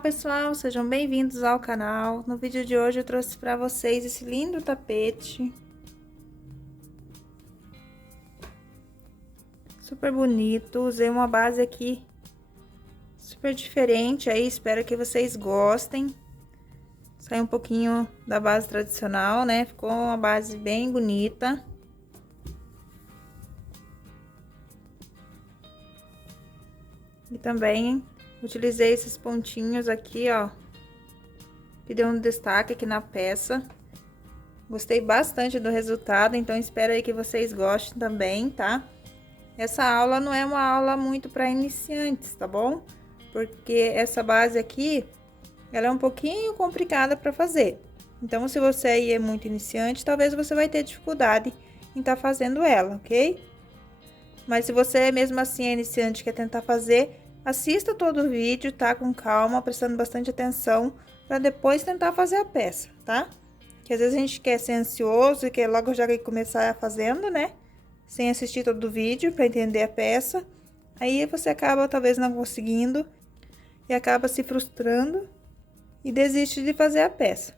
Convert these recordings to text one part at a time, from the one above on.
pessoal, sejam bem-vindos ao canal. No vídeo de hoje eu trouxe para vocês esse lindo tapete. Super bonito, usei uma base aqui super diferente aí, espero que vocês gostem. Sai um pouquinho da base tradicional, né? Ficou uma base bem bonita. E também utilizei esses pontinhos aqui, ó, que deu um destaque aqui na peça. Gostei bastante do resultado, então espero aí que vocês gostem também, tá? Essa aula não é uma aula muito para iniciantes, tá bom? Porque essa base aqui, ela é um pouquinho complicada para fazer. Então, se você aí é muito iniciante, talvez você vai ter dificuldade em estar fazendo ela, ok? Mas se você mesmo assim é iniciante e quer tentar fazer, assista todo o vídeo, tá? Com calma, prestando bastante atenção, para depois tentar fazer a peça, tá? Que às vezes a gente quer ser ansioso e quer logo já começar fazendo, né? Sem assistir todo o vídeo para entender a peça. Aí você acaba talvez não conseguindo e acaba se frustrando e desiste de fazer a peça.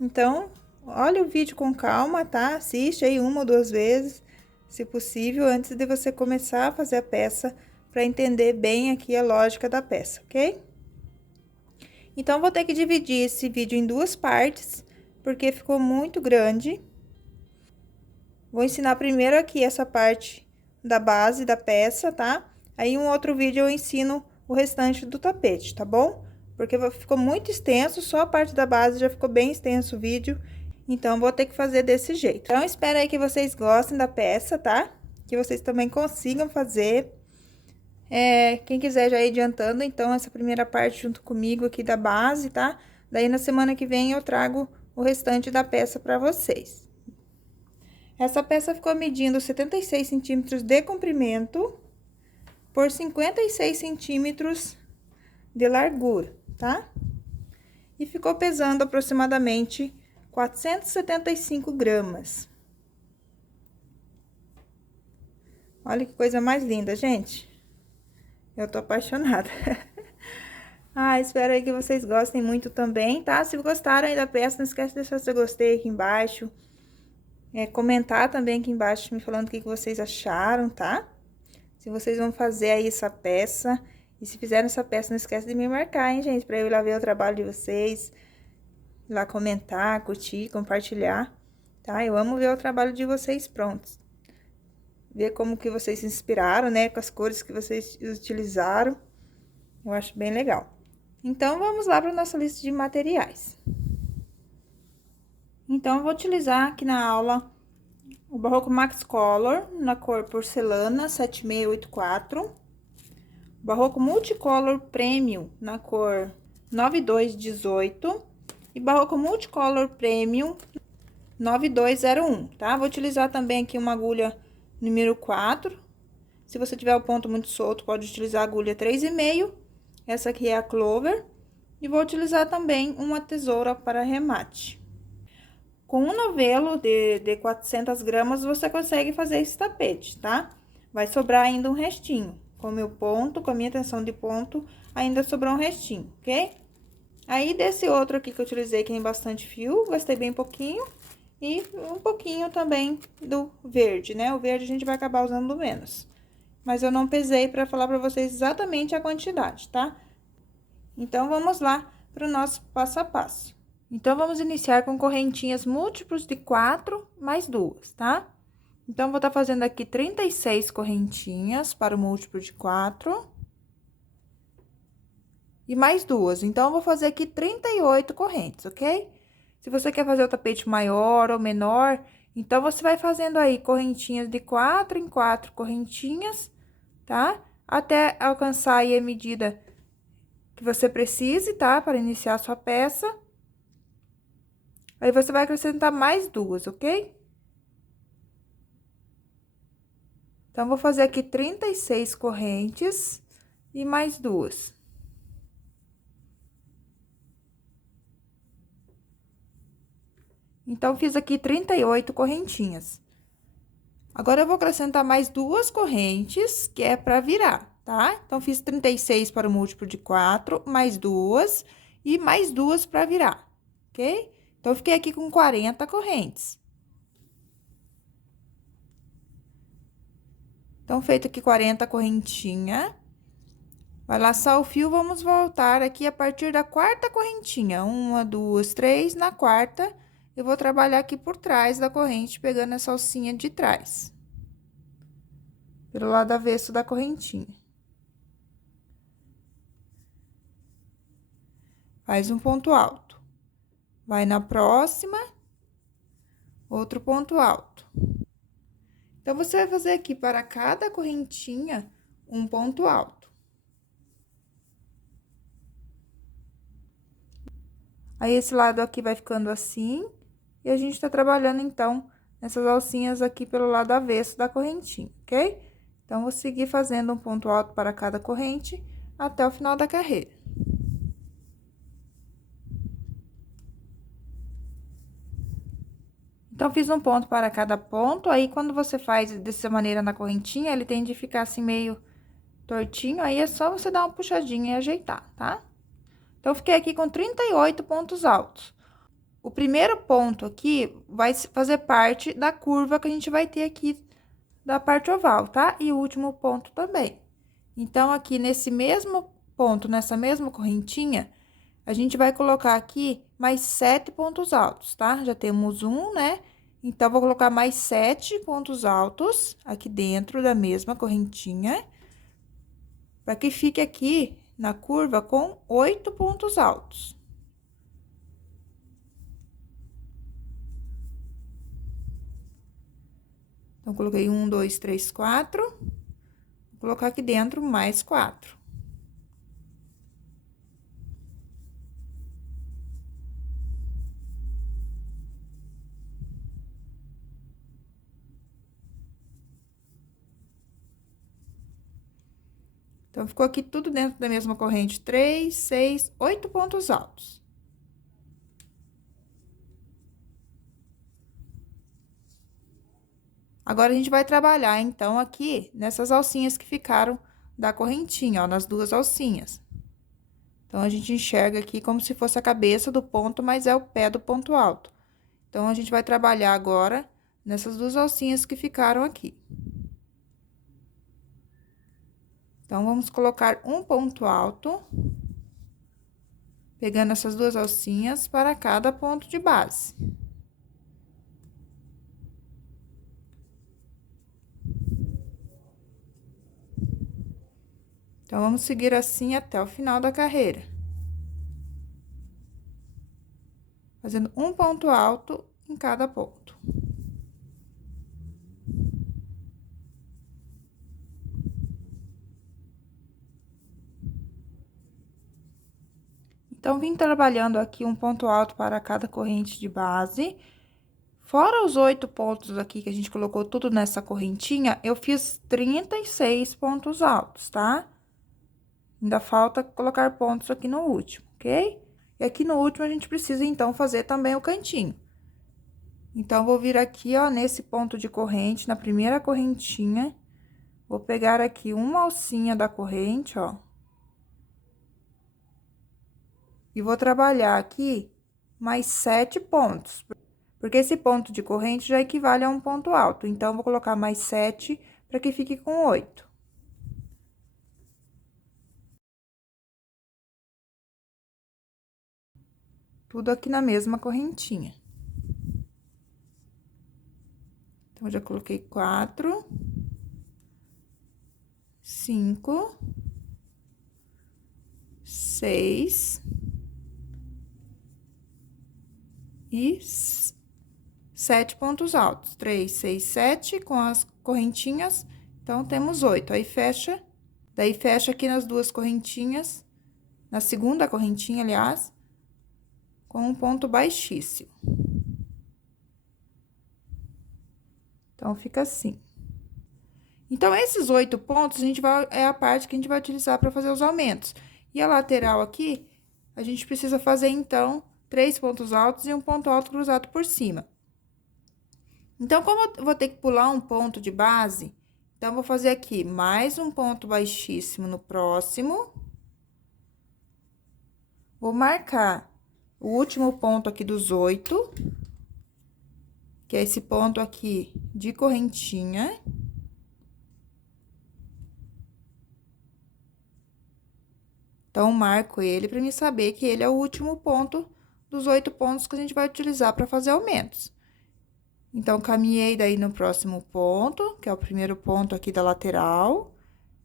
Então, olha o vídeo com calma, tá? Assiste aí uma ou duas vezes, se possível, antes de você começar a fazer a peça, para entender bem aqui a lógica da peça, ok? Então, vou ter que dividir esse vídeo em duas partes, porque ficou muito grande. Vou ensinar primeiro aqui essa parte da base da peça, tá? Aí, um outro vídeo eu ensino o restante do tapete, tá bom? Porque ficou muito extenso, só a parte da base já ficou bem extenso o vídeo. Então, vou ter que fazer desse jeito. Então, espero aí que vocês gostem da peça, tá? Que vocês também consigam fazer. Quem quiser já ir adiantando, então, essa primeira parte junto comigo aqui da base, tá? Daí, na semana que vem, eu trago o restante da peça pra vocês. Essa peça ficou medindo 76 centímetros de comprimento por 56 centímetros de largura, tá? E ficou pesando aproximadamente 475 gramas. Olha que coisa mais linda, gente. Eu tô apaixonada. Espero aí que vocês gostem muito também, tá? Se gostaram aí da peça, não esquece de deixar seu gostei aqui embaixo. Comentar também aqui embaixo, me falando o que vocês acharam, tá? Se vocês vão fazer aí essa peça. E se fizeram essa peça, não esquece de me marcar, hein, gente? Pra eu ir lá ver o trabalho de vocês. Ir lá comentar, curtir, compartilhar, tá? Eu amo ver o trabalho de vocês prontos. Ver como que vocês se inspiraram, né? Com as cores que vocês utilizaram. Eu acho bem legal. Então, vamos lá para nossa lista de materiais. Então, eu vou utilizar aqui na aula o Barroco Max Color, na cor porcelana 7684. Barroco Multicolor Premium, na cor 9218. E Barroco Multicolor Premium 9201, tá? Vou utilizar também aqui uma agulha número 4. Se você tiver o ponto muito solto, pode utilizar a agulha 3,5. Essa aqui é a Clover. E vou utilizar também uma tesoura para arremate. Com um novelo de 400 gramas, você consegue fazer esse tapete, tá? Vai sobrar ainda um restinho. Com o meu ponto, com a minha tensão de ponto, ainda sobrou um restinho, ok? Aí, desse outro aqui que eu utilizei, que tem bastante fio, gastei bem pouquinho. E um pouquinho também do verde, né? O verde a gente vai acabar usando menos. Mas eu não pesei para falar para vocês exatamente a quantidade, tá? Então, vamos lá para o nosso passo a passo. Então, vamos iniciar com correntinhas múltiplos de 4 mais 2, tá? Então, vou estar fazendo aqui 36 correntinhas para o múltiplo de 4. E mais 2. Então, eu vou fazer aqui 38 correntes, ok? Se você quer fazer o tapete maior ou menor, então, você vai fazendo aí correntinhas de 4 em 4 correntinhas, tá? Até alcançar aí a medida que você precise, tá? Para iniciar a sua peça. Aí, você vai acrescentar mais 2, ok? Então, vou fazer aqui 36 correntes e mais 2. Então, fiz aqui 38 correntinhas. Agora, eu vou acrescentar mais 2 correntes, que é para virar, tá? Então, fiz 36 para o múltiplo de 4, mais 2. e mais 2 para virar, ok? Então, eu fiquei aqui com 40 correntes. Então, feito aqui 40 correntinha, vai laçar o fio, vamos voltar aqui a partir da quarta correntinha. 1, 2, 3, na quarta, eu vou trabalhar aqui por trás da corrente, pegando essa alcinha de trás. Pelo lado avesso da correntinha. Faz um ponto alto. Vai na próxima, outro ponto alto. Então, você vai fazer aqui para cada correntinha um ponto alto. Aí, esse lado aqui vai ficando assim, e a gente tá trabalhando, então, essas alcinhas aqui pelo lado avesso da correntinha, ok? Então, vou seguir fazendo um ponto alto para cada corrente até o final da carreira. Então, fiz um ponto para cada ponto, aí, quando você faz dessa maneira na correntinha, ele tende a ficar assim meio tortinho, aí é só você dar uma puxadinha e ajeitar, tá? Então, eu fiquei aqui com 38 pontos altos. O primeiro ponto aqui vai fazer parte da curva que a gente vai ter aqui da parte oval, tá? E o último ponto também. Então, aqui nesse mesmo ponto, nessa mesma correntinha, a gente vai colocar aqui mais 7 pontos altos, tá? Já temos um, né? Então, vou colocar mais 7 pontos altos aqui dentro da mesma correntinha, para que fique aqui na curva com 8 pontos altos. Então, coloquei 1, 2, 3, 4. Vou colocar aqui dentro mais 4. Então, ficou aqui tudo dentro da mesma corrente, 3, 6, 8 pontos altos. Agora, a gente vai trabalhar, então, aqui nessas alcinhas que ficaram da correntinha, ó, nas duas alcinhas. Então, a gente enxerga aqui como se fosse a cabeça do ponto, mas é o pé do ponto alto. Então, a gente vai trabalhar agora nessas duas alcinhas que ficaram aqui. Então, vamos colocar um ponto alto, pegando essas duas alcinhas para cada ponto de base. Então, vamos seguir assim até o final da carreira. Fazendo um ponto alto em cada ponto. Então, vim trabalhando aqui um ponto alto para cada corrente de base. Fora os 8 pontos aqui que a gente colocou tudo nessa correntinha, eu fiz 36 pontos altos, tá? Ainda falta colocar pontos aqui no último, ok? E aqui no último, a gente precisa, então, fazer também o cantinho. Então, vou vir aqui, ó, nesse ponto de corrente, na primeira correntinha, vou pegar aqui uma alcinha da corrente, ó. E vou trabalhar aqui mais 7 pontos, porque esse ponto de corrente já equivale a um ponto alto. Então, vou colocar mais 7 para que fique com 8. Tudo aqui na mesma correntinha. Então, já coloquei 4, 5, 6 e 7 pontos altos. 3, 6, 7 com as correntinhas, então, temos 8. Aí, daí fecha aqui nas duas correntinhas, na segunda correntinha, aliás, com um ponto baixíssimo. Então, fica assim. Então, esses 8 pontos, é a parte que a gente vai utilizar para fazer os aumentos. E a lateral aqui, a gente precisa fazer, então, 3 pontos altos e um ponto alto cruzado por cima. Então, como eu vou ter que pular um ponto de base, então, vou fazer aqui mais um ponto baixíssimo no próximo. Vou marcar o último ponto aqui dos 8, que é esse ponto aqui de correntinha. Então, marco ele para mim saber que ele é o último ponto dos 8 pontos que a gente vai utilizar para fazer aumentos. Então, caminhei daí no próximo ponto, que é o primeiro ponto aqui da lateral,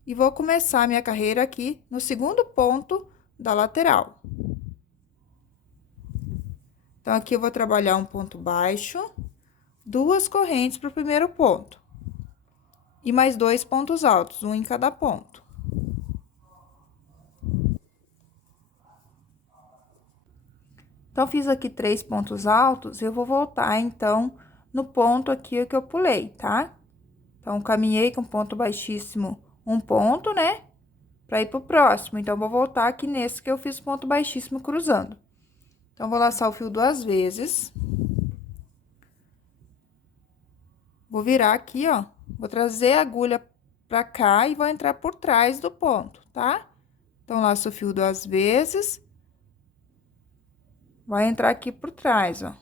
e vou começar a minha carreira aqui no segundo ponto da lateral. Então, aqui eu vou trabalhar um ponto baixo, 2 correntes para o primeiro ponto, e mais 2 pontos altos, um em cada ponto. Então, fiz aqui 3 pontos altos, eu vou voltar, então, no ponto aqui que eu pulei, tá? Então, caminhei com ponto baixíssimo, um ponto, né? Pra ir pro próximo. Então, vou voltar aqui nesse que eu fiz ponto baixíssimo cruzando. Então, vou laçar o fio 2 vezes. Vou virar aqui, ó. Vou trazer a agulha pra cá e vou entrar por trás do ponto, tá? Então, laço o fio 2 vezes. Vai entrar aqui por trás, ó.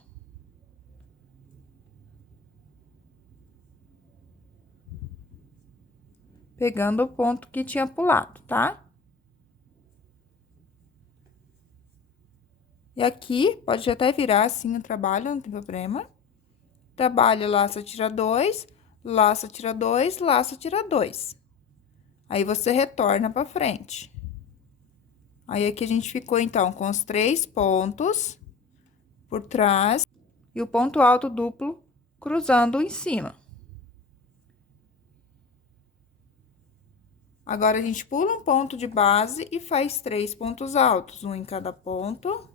Pegando o ponto que tinha pulado, tá? E aqui, pode até virar assim o trabalho, não tem problema. Trabalho, laça, tira 2, laça, tira 2, laça, tira 2. Aí, você retorna pra frente. Aí, aqui a gente ficou, então, com os 3 pontos por trás e o ponto alto duplo cruzando em cima. Agora, a gente pula um ponto de base e faz 3 pontos altos, um em cada ponto.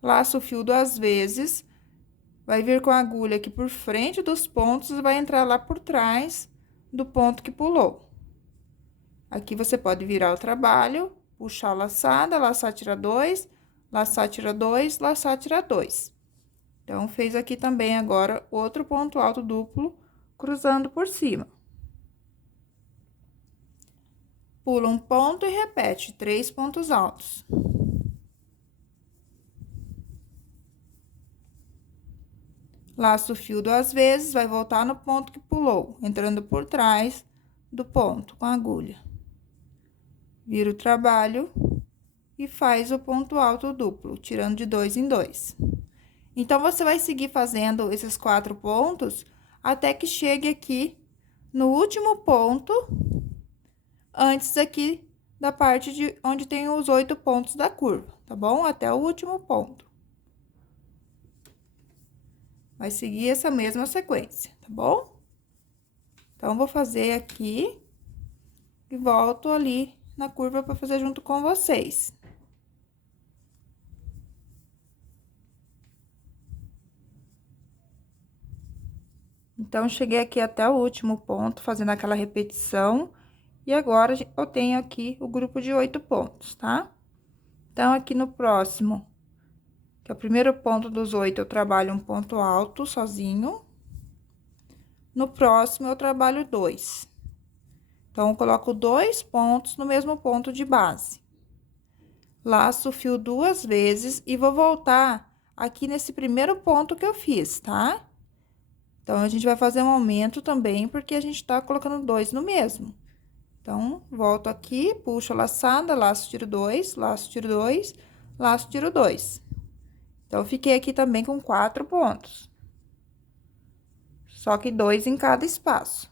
Laço o fio 2 vezes, vai vir com a agulha aqui por frente dos pontos e vai entrar lá por trás do ponto que pulou. Aqui, você pode virar o trabalho, puxar a laçada, laçar, tira 2, laçar, tira 2, laçar, tira 2. Então, fez aqui também agora outro ponto alto duplo cruzando por cima. Pula um ponto e repete 3 pontos altos. Laço o fio 2 vezes, vai voltar no ponto que pulou, entrando por trás do ponto com a agulha. Vira o trabalho e faz o ponto alto duplo, tirando de 2 em 2. Então, você vai seguir fazendo esses 4 pontos até que chegue aqui no último ponto, antes aqui da parte de onde tem os 8 pontos da curva, tá bom? Até o último ponto. Vai seguir essa mesma sequência, tá bom? Então, vou fazer aqui e volto ali na curva para fazer junto com vocês. Então, cheguei aqui até o último ponto, fazendo aquela repetição, e agora eu tenho aqui o grupo de 8 pontos, tá? Então, aqui no próximo, que é o primeiro ponto dos 8, eu trabalho um ponto alto sozinho. No próximo, eu trabalho 2. Então, eu coloco 2 pontos no mesmo ponto de base. Laço o fio 2 vezes e vou voltar aqui nesse primeiro ponto que eu fiz, tá? Então, a gente vai fazer um aumento também, porque a gente tá colocando 2 no mesmo. Então, volto aqui, puxo a laçada, laço, tiro 2, laço, tiro 2, laço, tiro 2. Então, fiquei aqui também com 4 pontos. Só que 2 em cada espaço.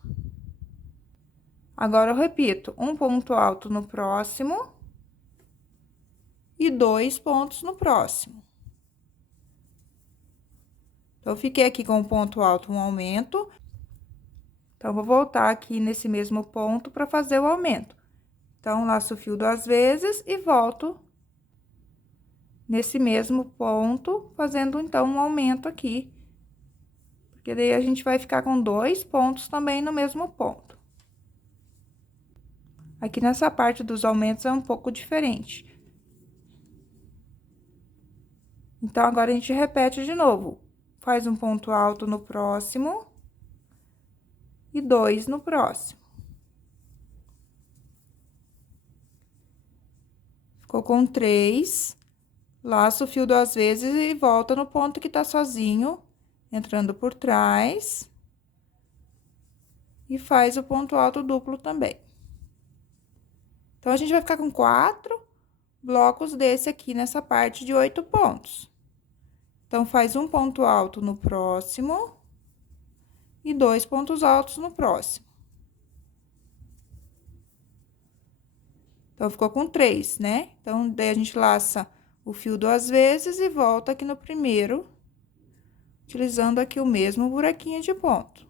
Agora, eu repito, um ponto alto no próximo e 2 pontos no próximo. Então, fiquei aqui com um ponto alto, um aumento. Então, vou voltar aqui nesse mesmo ponto para fazer o aumento. Então, laço o fio 2 vezes e volto nesse mesmo ponto, fazendo, então, um aumento aqui. Porque daí, a gente vai ficar com 2 pontos também no mesmo ponto. Aqui nessa parte dos aumentos é um pouco diferente. Então, agora, a gente repete de novo. Faz um ponto alto no próximo e 2 no próximo. Ficou com 3, laça o fio 2 vezes e volta no ponto que tá sozinho, entrando por trás. E faz o ponto alto duplo também. Então, a gente vai ficar com 4 blocos desse aqui nessa parte de 8 pontos. Então, faz um ponto alto no próximo e 2 pontos altos no próximo. Então, ficou com 3, né? Então, daí a gente laça o fio 2 vezes e volta aqui no primeiro, utilizando aqui o mesmo buraquinho de ponto.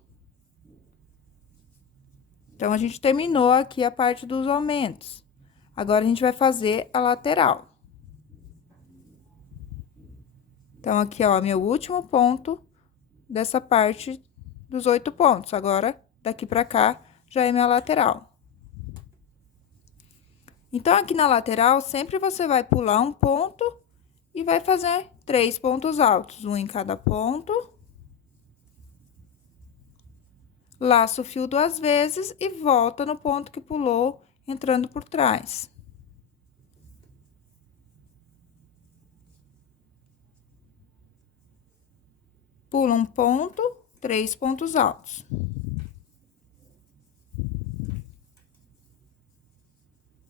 Então, a gente terminou aqui a parte dos aumentos. Agora, a gente vai fazer a lateral. Então, aqui, ó, meu último ponto dessa parte dos 8 pontos. Agora, daqui pra cá, já é minha lateral. Então, aqui na lateral, sempre você vai pular um ponto e vai fazer 3 pontos altos, um em cada ponto. Laça o fio 2 vezes e volta no ponto que pulou, entrando por trás. Pula um ponto, 3 pontos altos.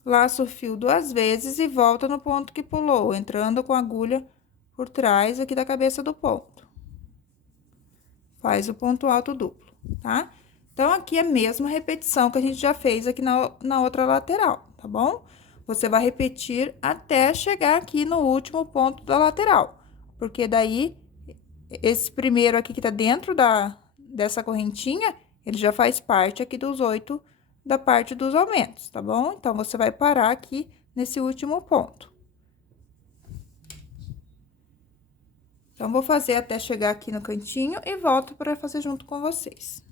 Laça o fio 2 vezes e volta no ponto que pulou, entrando com a agulha por trás aqui da cabeça do ponto. Faz o ponto alto duplo, tá? Então, aqui é a mesma repetição que a gente já fez aqui na outra lateral, tá bom? Você vai repetir até chegar aqui no último ponto da lateral, porque daí, esse primeiro aqui que tá dentro dessa correntinha, ele já faz parte aqui dos 8 da parte dos aumentos, tá bom? Então, você vai parar aqui nesse último ponto. Então, vou fazer até chegar aqui no cantinho e volto para fazer junto com vocês.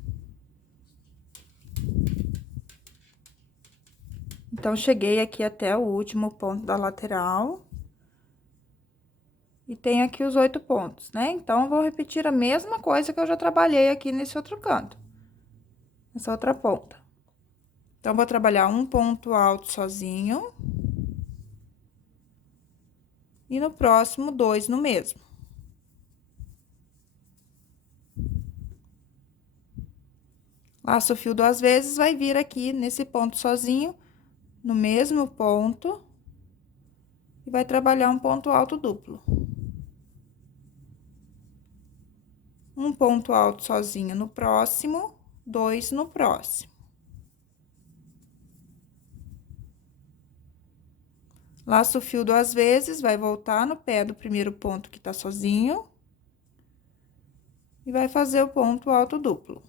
Então, cheguei aqui até o último ponto da lateral. E tem aqui os 8 pontos, né? Então, eu vou repetir a mesma coisa que eu já trabalhei aqui nesse outro canto. Nessa outra ponta. Então, vou trabalhar um ponto alto sozinho. E no próximo, 2 no mesmo. Laço o fio 2 vezes, vai vir aqui nesse ponto sozinho, no mesmo ponto. E vai trabalhar um ponto alto duplo. Um ponto alto sozinho no próximo, 2 no próximo. Laço o fio 2 vezes, vai voltar no pé do primeiro ponto que tá sozinho. E vai fazer o ponto alto duplo.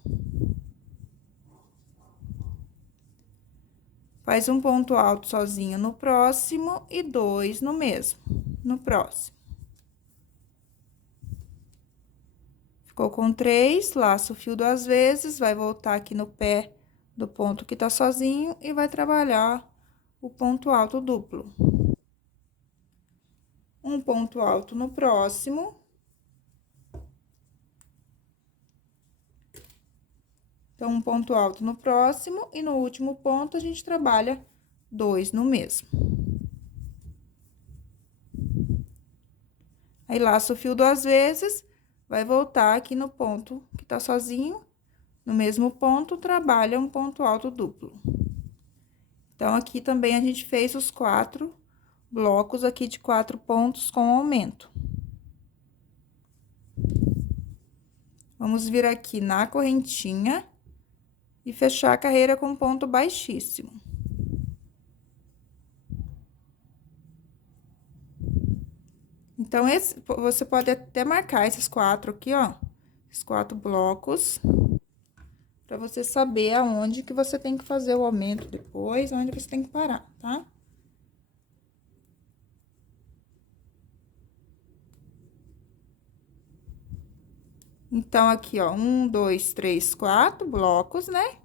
Faz um ponto alto sozinho no próximo e 2 no mesmo, no próximo. Ficou com 3, laço o fio 2 vezes, vai voltar aqui no pé do ponto que tá sozinho e vai trabalhar o ponto alto duplo. Um ponto alto no próximo. Então, um ponto alto no próximo e no último ponto a gente trabalha 2 no mesmo. Aí, laço o fio 2 vezes, vai voltar aqui no ponto que tá sozinho, no mesmo ponto, trabalha um ponto alto duplo. Então, aqui também a gente fez os 4 blocos aqui de 4 pontos com aumento. Vamos vir aqui na correntinha e fechar a carreira com ponto baixíssimo. Então, você pode até marcar esses 4 aqui, ó, esses 4 blocos, pra você saber aonde que você tem que fazer o aumento depois, onde você tem que parar, tá? Então, aqui, ó, 1, 2, 3, 4 blocos, né?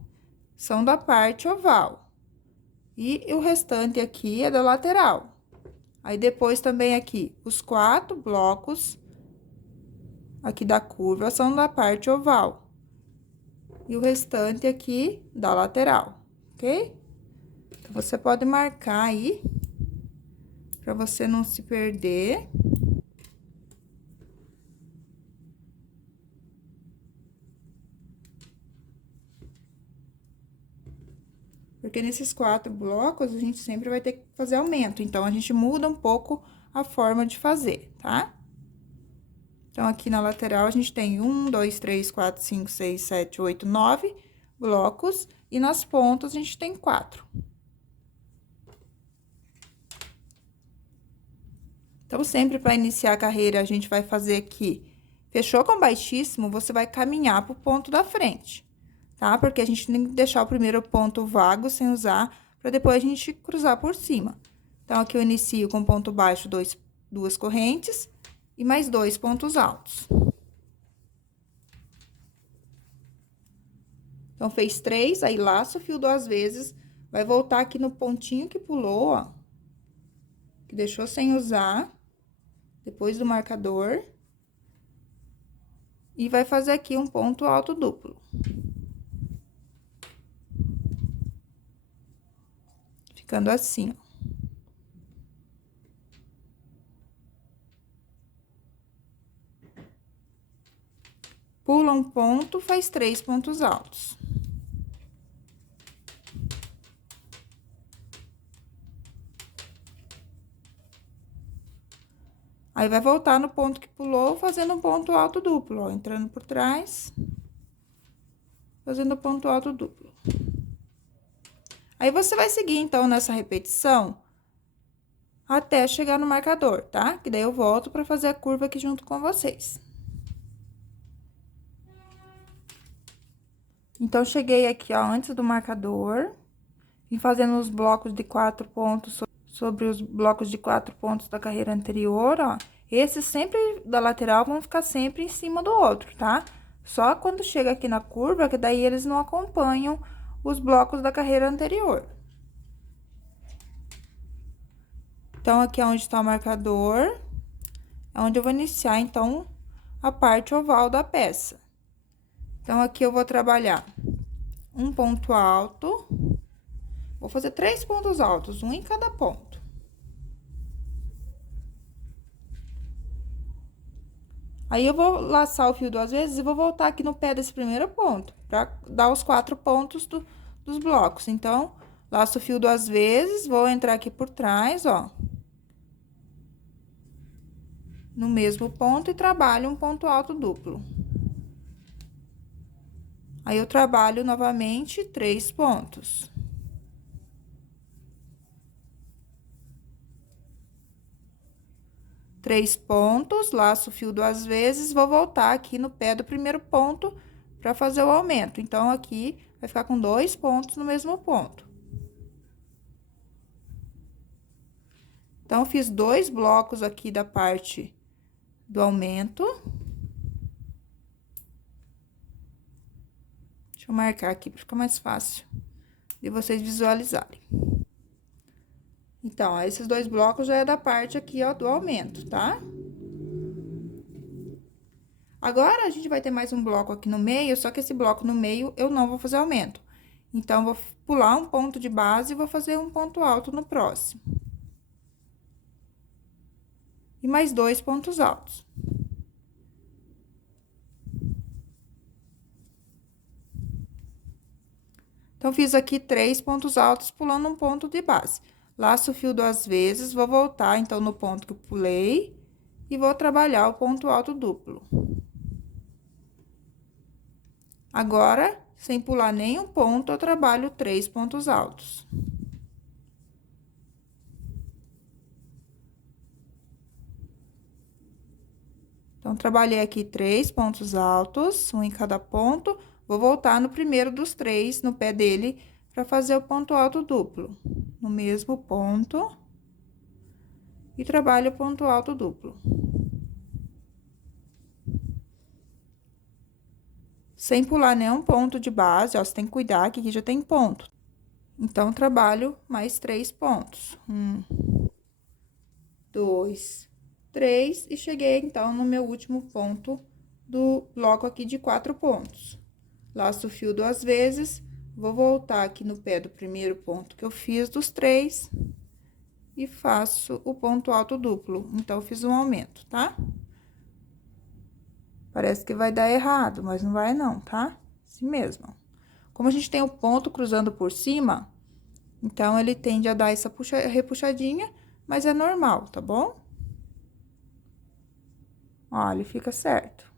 São da parte oval. E o restante aqui é da lateral. Aí, depois, também aqui, os 4 blocos aqui da curva são da parte oval. E o restante aqui da lateral, ok? Então, você pode marcar aí, pra você não se perder. Porque nesses 4 blocos, a gente sempre vai ter que fazer aumento. Então, a gente muda um pouco a forma de fazer, tá? Então, aqui na lateral, a gente tem 1, 2, 3, 4, 5, 6, 7, 8, 9 blocos. E nas pontas, a gente tem 4. Então, sempre para iniciar a carreira, a gente vai fazer aqui. Fechou com baixíssimo, você vai caminhar pro ponto da frente, tá? Porque a gente tem que deixar o primeiro ponto vago, sem usar, para depois a gente cruzar por cima. Então, aqui eu inicio com ponto baixo, 2 correntes e mais 2 pontos altos. Então, fez 3, aí laça o fio 2 vezes, vai voltar aqui no pontinho que pulou, ó, que deixou sem usar, depois do marcador, e vai fazer aqui um ponto alto duplo. Ficando assim, ó. Pula um ponto, faz 3 pontos altos. Aí, vai voltar no ponto que pulou, fazendo um ponto alto duplo, ó, entrando por trás, fazendo ponto alto duplo. Aí, você vai seguir, então, nessa repetição, até chegar no marcador, tá? Que daí eu volto pra fazer a curva aqui junto com vocês. Então, cheguei aqui, ó, antes do marcador, vim fazendo os blocos de 4 pontos sobre os blocos de 4 pontos da carreira anterior, ó. Esses sempre da lateral vão ficar sempre em cima do outro, tá? Só quando chega aqui na curva, que daí eles não acompanham os blocos da carreira anterior. Então, aqui é onde tá o marcador, é onde eu vou iniciar, então, a parte oval da peça. Então, aqui eu vou trabalhar um ponto alto, vou fazer 3 pontos altos, um em cada ponto. Aí, eu vou laçar o fio 2 vezes e vou voltar aqui no pé desse primeiro ponto, pra dar os 4 pontos dos blocos. Então, laço o fio 2 vezes, vou entrar aqui por trás, ó. No mesmo ponto e trabalho um ponto alto duplo. Aí, eu trabalho novamente 3 pontos. Três pontos, laço o fio 2 vezes, vou voltar aqui no pé do primeiro ponto para fazer o aumento. Então, aqui vai ficar com 2 pontos no mesmo ponto. Então, fiz 2 blocos aqui da parte do aumento. Deixa eu marcar aqui para ficar mais fácil de vocês visualizarem. Então, ó, esses 2 blocos já é da parte aqui, ó, do aumento, tá? Agora, a gente vai ter mais um bloco aqui no meio, só que esse bloco no meio eu não vou fazer aumento. Então, vou pular um ponto de base e vou fazer um ponto alto no próximo. E mais 2 pontos altos. Então, fiz aqui 3 pontos altos, pulando um ponto de base. Laço o fio 2 vezes, vou voltar, então, no ponto que eu pulei, e vou trabalhar o ponto alto duplo. Agora, sem pular nenhum ponto, eu trabalho 3 pontos altos. Então, trabalhei aqui 3 pontos altos, um em cada ponto. Vou voltar no primeiro dos 3, no pé dele, para fazer o ponto alto duplo. No mesmo ponto. E trabalho o ponto alto duplo. Sem pular nenhum ponto de base, ó, você tem que cuidar que aqui já tem ponto. Então, trabalho mais 3 pontos. 1, 2, 3, e cheguei, então, no meu último ponto do bloco aqui de 4 pontos. Laço o fio 2 vezes, vou voltar aqui no pé do primeiro ponto que eu fiz dos 3 e faço o ponto alto duplo. Então, eu fiz um aumento, tá? Parece que vai dar errado, mas não vai não, tá? Assim mesmo. Como a gente tem o ponto cruzando por cima, então, ele tende a dar essa repuxadinha, mas é normal, tá bom? Ó, ele fica certo.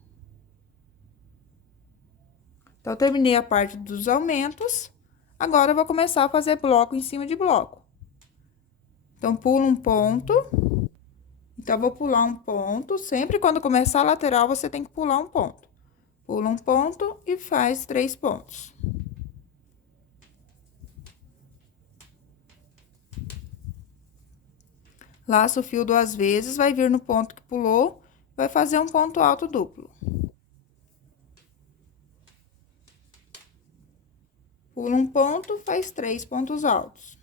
Então, eu terminei a parte dos aumentos. Agora, eu vou começar a fazer bloco em cima de bloco. Então, pulo um ponto. Então, eu vou pular um ponto. Sempre quando começar a lateral, você tem que pular um ponto. Pula um ponto e faz 3 pontos. Laça o fio 2 vezes, vai vir no ponto que pulou, vai fazer um ponto alto duplo. Pula um ponto, faz 3 pontos altos.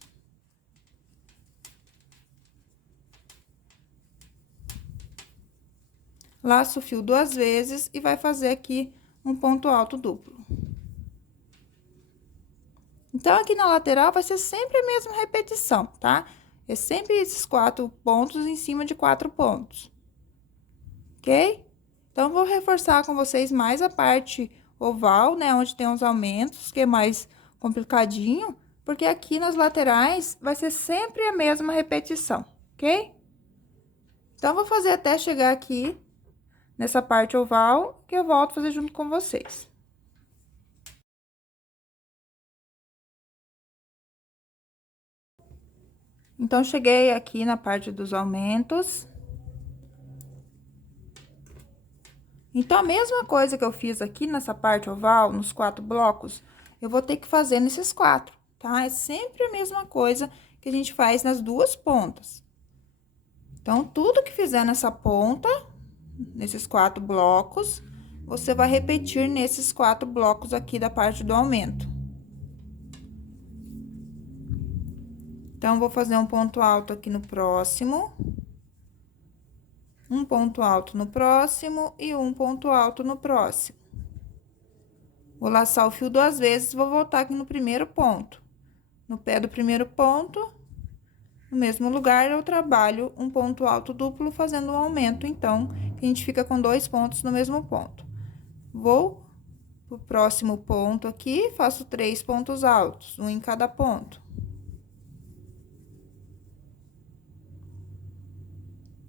Laça o fio 2 vezes e vai fazer aqui um ponto alto duplo. Então, aqui na lateral vai ser sempre a mesma repetição, tá? É sempre esses 4 pontos em cima de 4 pontos. Ok? Então, vou reforçar com vocês mais a parte oval, né? Onde tem os aumentos, que é mais complicadinho. Porque aqui nas laterais vai ser sempre a mesma repetição, ok? Então, vou fazer até chegar aqui nessa parte oval, que eu volto a fazer junto com vocês. Então, cheguei aqui na parte dos aumentos. Então, a mesma coisa que eu fiz aqui nessa parte oval, nos 4 blocos, eu vou ter que fazer nesses 4, tá? É sempre a mesma coisa que a gente faz nas 2 pontas. Então, tudo que fizer nessa ponta, nesses 4 blocos, você vai repetir nesses 4 blocos aqui da parte do aumento. Então, vou fazer um ponto alto aqui no próximo, um ponto alto no próximo e um ponto alto no próximo. Vou laçar o fio 2 vezes, vou voltar aqui no primeiro ponto. No pé do primeiro ponto, no mesmo lugar, eu trabalho um ponto alto duplo fazendo um aumento, então, a gente fica com 2 pontos no mesmo ponto. Vou pro próximo ponto aqui, faço 3 pontos altos, um em cada ponto.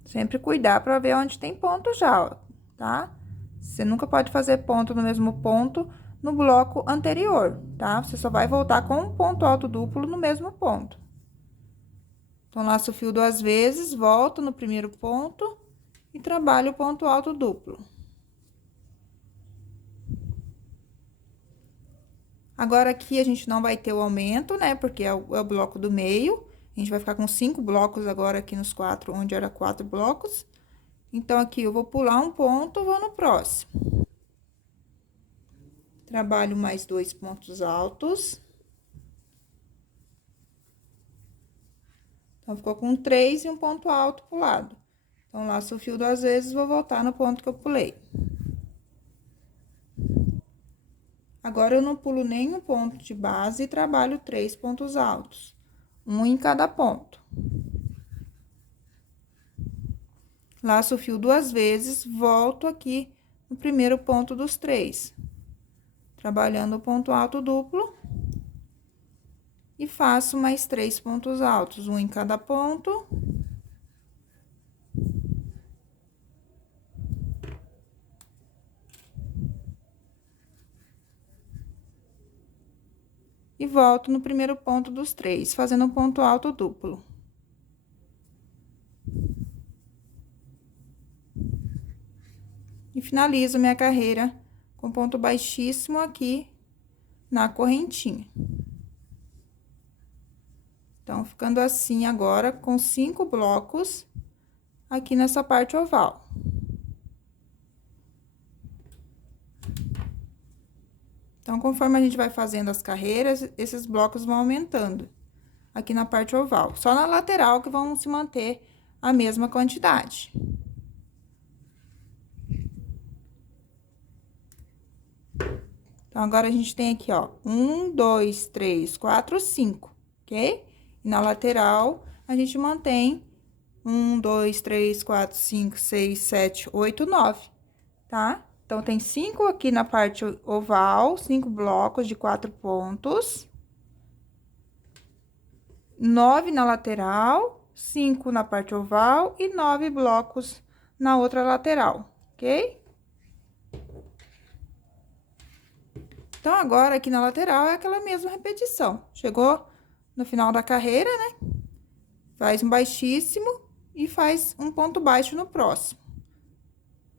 Sempre cuidar para ver onde tem ponto já, ó, tá? Você nunca pode fazer ponto no mesmo ponto no bloco anterior, tá? Você só vai voltar com um ponto alto duplo no mesmo ponto. Então, laço o fio 2 vezes, volto no primeiro ponto e trabalho o ponto alto duplo. Agora, aqui, a gente não vai ter o aumento, né? Porque é o bloco do meio. A gente vai ficar com 5 blocos agora aqui nos 4, onde era 4 blocos. Então, aqui, eu vou pular um ponto, vou no próximo. Trabalho mais 2 pontos altos. Então, ficou com 3 e um ponto alto pulado. Então, laço o fio 2 vezes, vou voltar no ponto que eu pulei. Agora, eu não pulo nenhum ponto de base e trabalho 3 pontos altos, um em cada ponto. Laço o fio 2 vezes, volto aqui no primeiro ponto dos 3, trabalhando o ponto alto duplo. E faço mais 3 pontos altos, um em cada ponto. E volto no primeiro ponto dos 3, fazendo um ponto alto duplo. E finalizo minha carreira com ponto baixíssimo aqui na correntinha. Então, ficando assim agora, com 5 blocos aqui nessa parte oval. Então, conforme a gente vai fazendo as carreiras, esses blocos vão aumentando aqui na parte oval. Só na lateral que vão se manter a mesma quantidade. Então, agora, a gente tem aqui, ó, 1, 2, 3, 4, 5, ok? E na lateral, a gente mantém 1, 2, 3, 4, 5, 6, 7, 8, 9, tá? Então, tem 5 aqui na parte oval, 5 blocos de 4 pontos. 9 na lateral, 5 na parte oval e 9 blocos na outra lateral, ok? Então, agora, aqui na lateral, é aquela mesma repetição. Chegou no final da carreira, né? Faz um baixíssimo e faz um ponto baixo no próximo.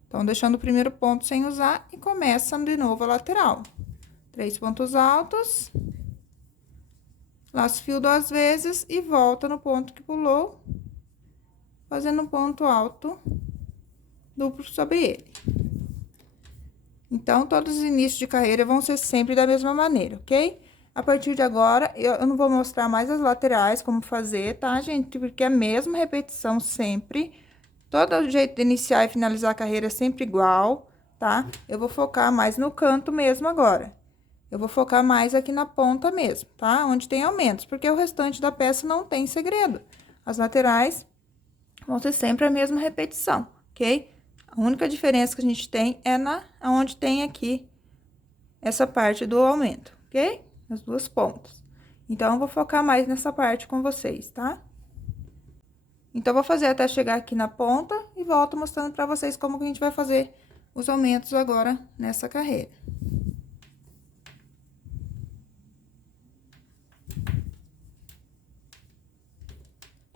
Então, deixando o primeiro ponto sem usar e começa de novo a lateral. 3 pontos altos. Laço fio 2 vezes e volta no ponto que pulou, fazendo um ponto alto duplo sobre ele. Então, todos os inícios de carreira vão ser sempre da mesma maneira, ok? A partir de agora, eu não vou mostrar mais as laterais, como fazer, tá, gente? Porque é a mesma repetição sempre. Todo jeito de iniciar e finalizar a carreira é sempre igual, tá? Eu vou focar mais no canto mesmo agora. Eu vou focar mais aqui na ponta mesmo, tá? Onde tem aumentos, porque o restante da peça não tem segredo. As laterais vão ser sempre a mesma repetição, ok? A única diferença que a gente tem é onde tem aqui essa parte do aumento, ok? As duas pontas. Então, eu vou focar mais nessa parte com vocês, tá? Então, eu vou fazer até chegar aqui na ponta e volto mostrando pra vocês como que a gente vai fazer os aumentos agora nessa carreira.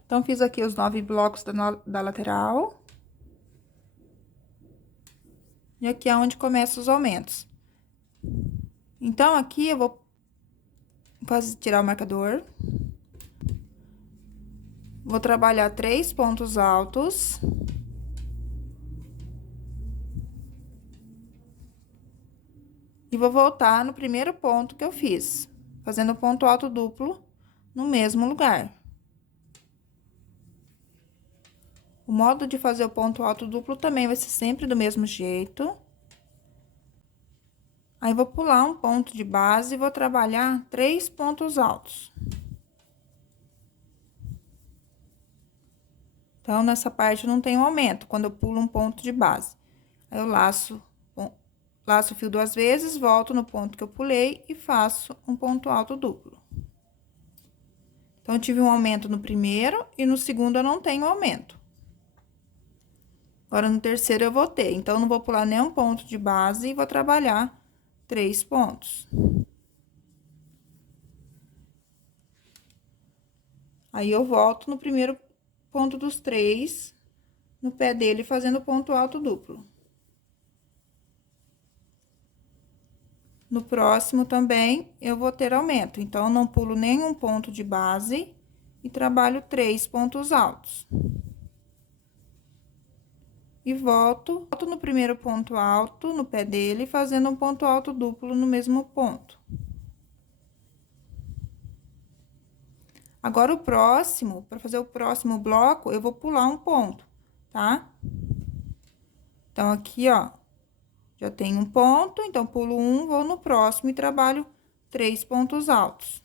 Então, fiz aqui os 9 blocos da lateral. E aqui é onde começam os aumentos. Então, aqui eu vou tirar o marcador. Vou trabalhar 3 pontos altos. E vou voltar no primeiro ponto que eu fiz, fazendo ponto alto duplo no mesmo lugar. O modo de fazer o ponto alto duplo também vai ser sempre do mesmo jeito. Aí, vou pular um ponto de base e vou trabalhar 3 pontos altos. Então, nessa parte não tem um aumento, quando eu pulo um ponto de base. Aí, eu laço o fio 2 vezes, volto no ponto que eu pulei e faço um ponto alto duplo. Então, eu tive um aumento no primeiro e no segundo eu não tenho aumento. Agora, no terceiro eu vou ter, então, eu não vou pular nenhum ponto de base e vou trabalhar 3 pontos. Aí, eu volto no primeiro ponto dos 3, no pé dele, fazendo ponto alto duplo. No próximo também, eu vou ter aumento, então, eu não pulo nenhum ponto de base e trabalho 3 pontos altos. E volto no primeiro ponto alto, no pé dele, fazendo um ponto alto duplo no mesmo ponto. Agora, o próximo, para fazer o próximo bloco, eu vou pular um ponto, tá? Então, aqui, ó, já tem um ponto, então, pulo um, vou no próximo e trabalho 3 pontos altos.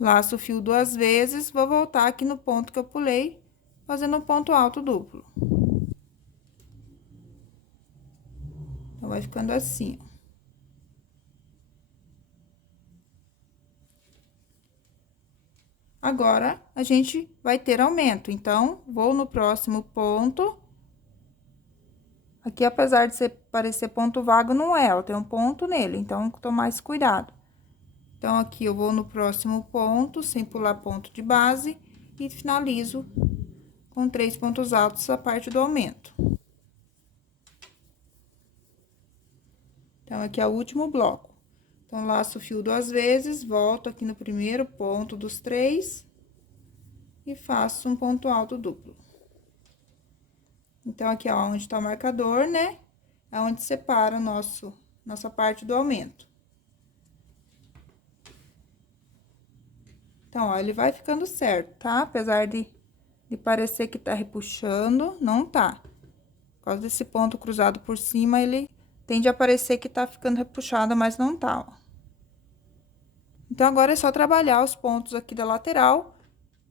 Laço o fio 2 vezes, vou voltar aqui no ponto que eu pulei, fazendo um ponto alto duplo. Então, vai ficando assim, ó. Agora, a gente vai ter aumento, então, vou no próximo ponto. Aqui, apesar de parecer ponto vago, não é, ó, tem um ponto nele, então, tomar esse cuidado. Então, aqui, eu vou no próximo ponto, sem pular ponto de base, e finalizo com 3 pontos altos a parte do aumento. Então, aqui é o último bloco. Então, laço o fio 2 vezes, volto aqui no primeiro ponto dos 3 e faço um ponto alto duplo. Então, aqui, ó, onde tá o marcador, né? É onde separa nossa parte do aumento. Então, ó, ele vai ficando certo, tá? Apesar de parecer que tá repuxando, não tá. Por causa desse ponto cruzado por cima, ele tende a parecer que tá ficando repuxado, mas não tá, ó. Então, agora é só trabalhar os pontos aqui da lateral,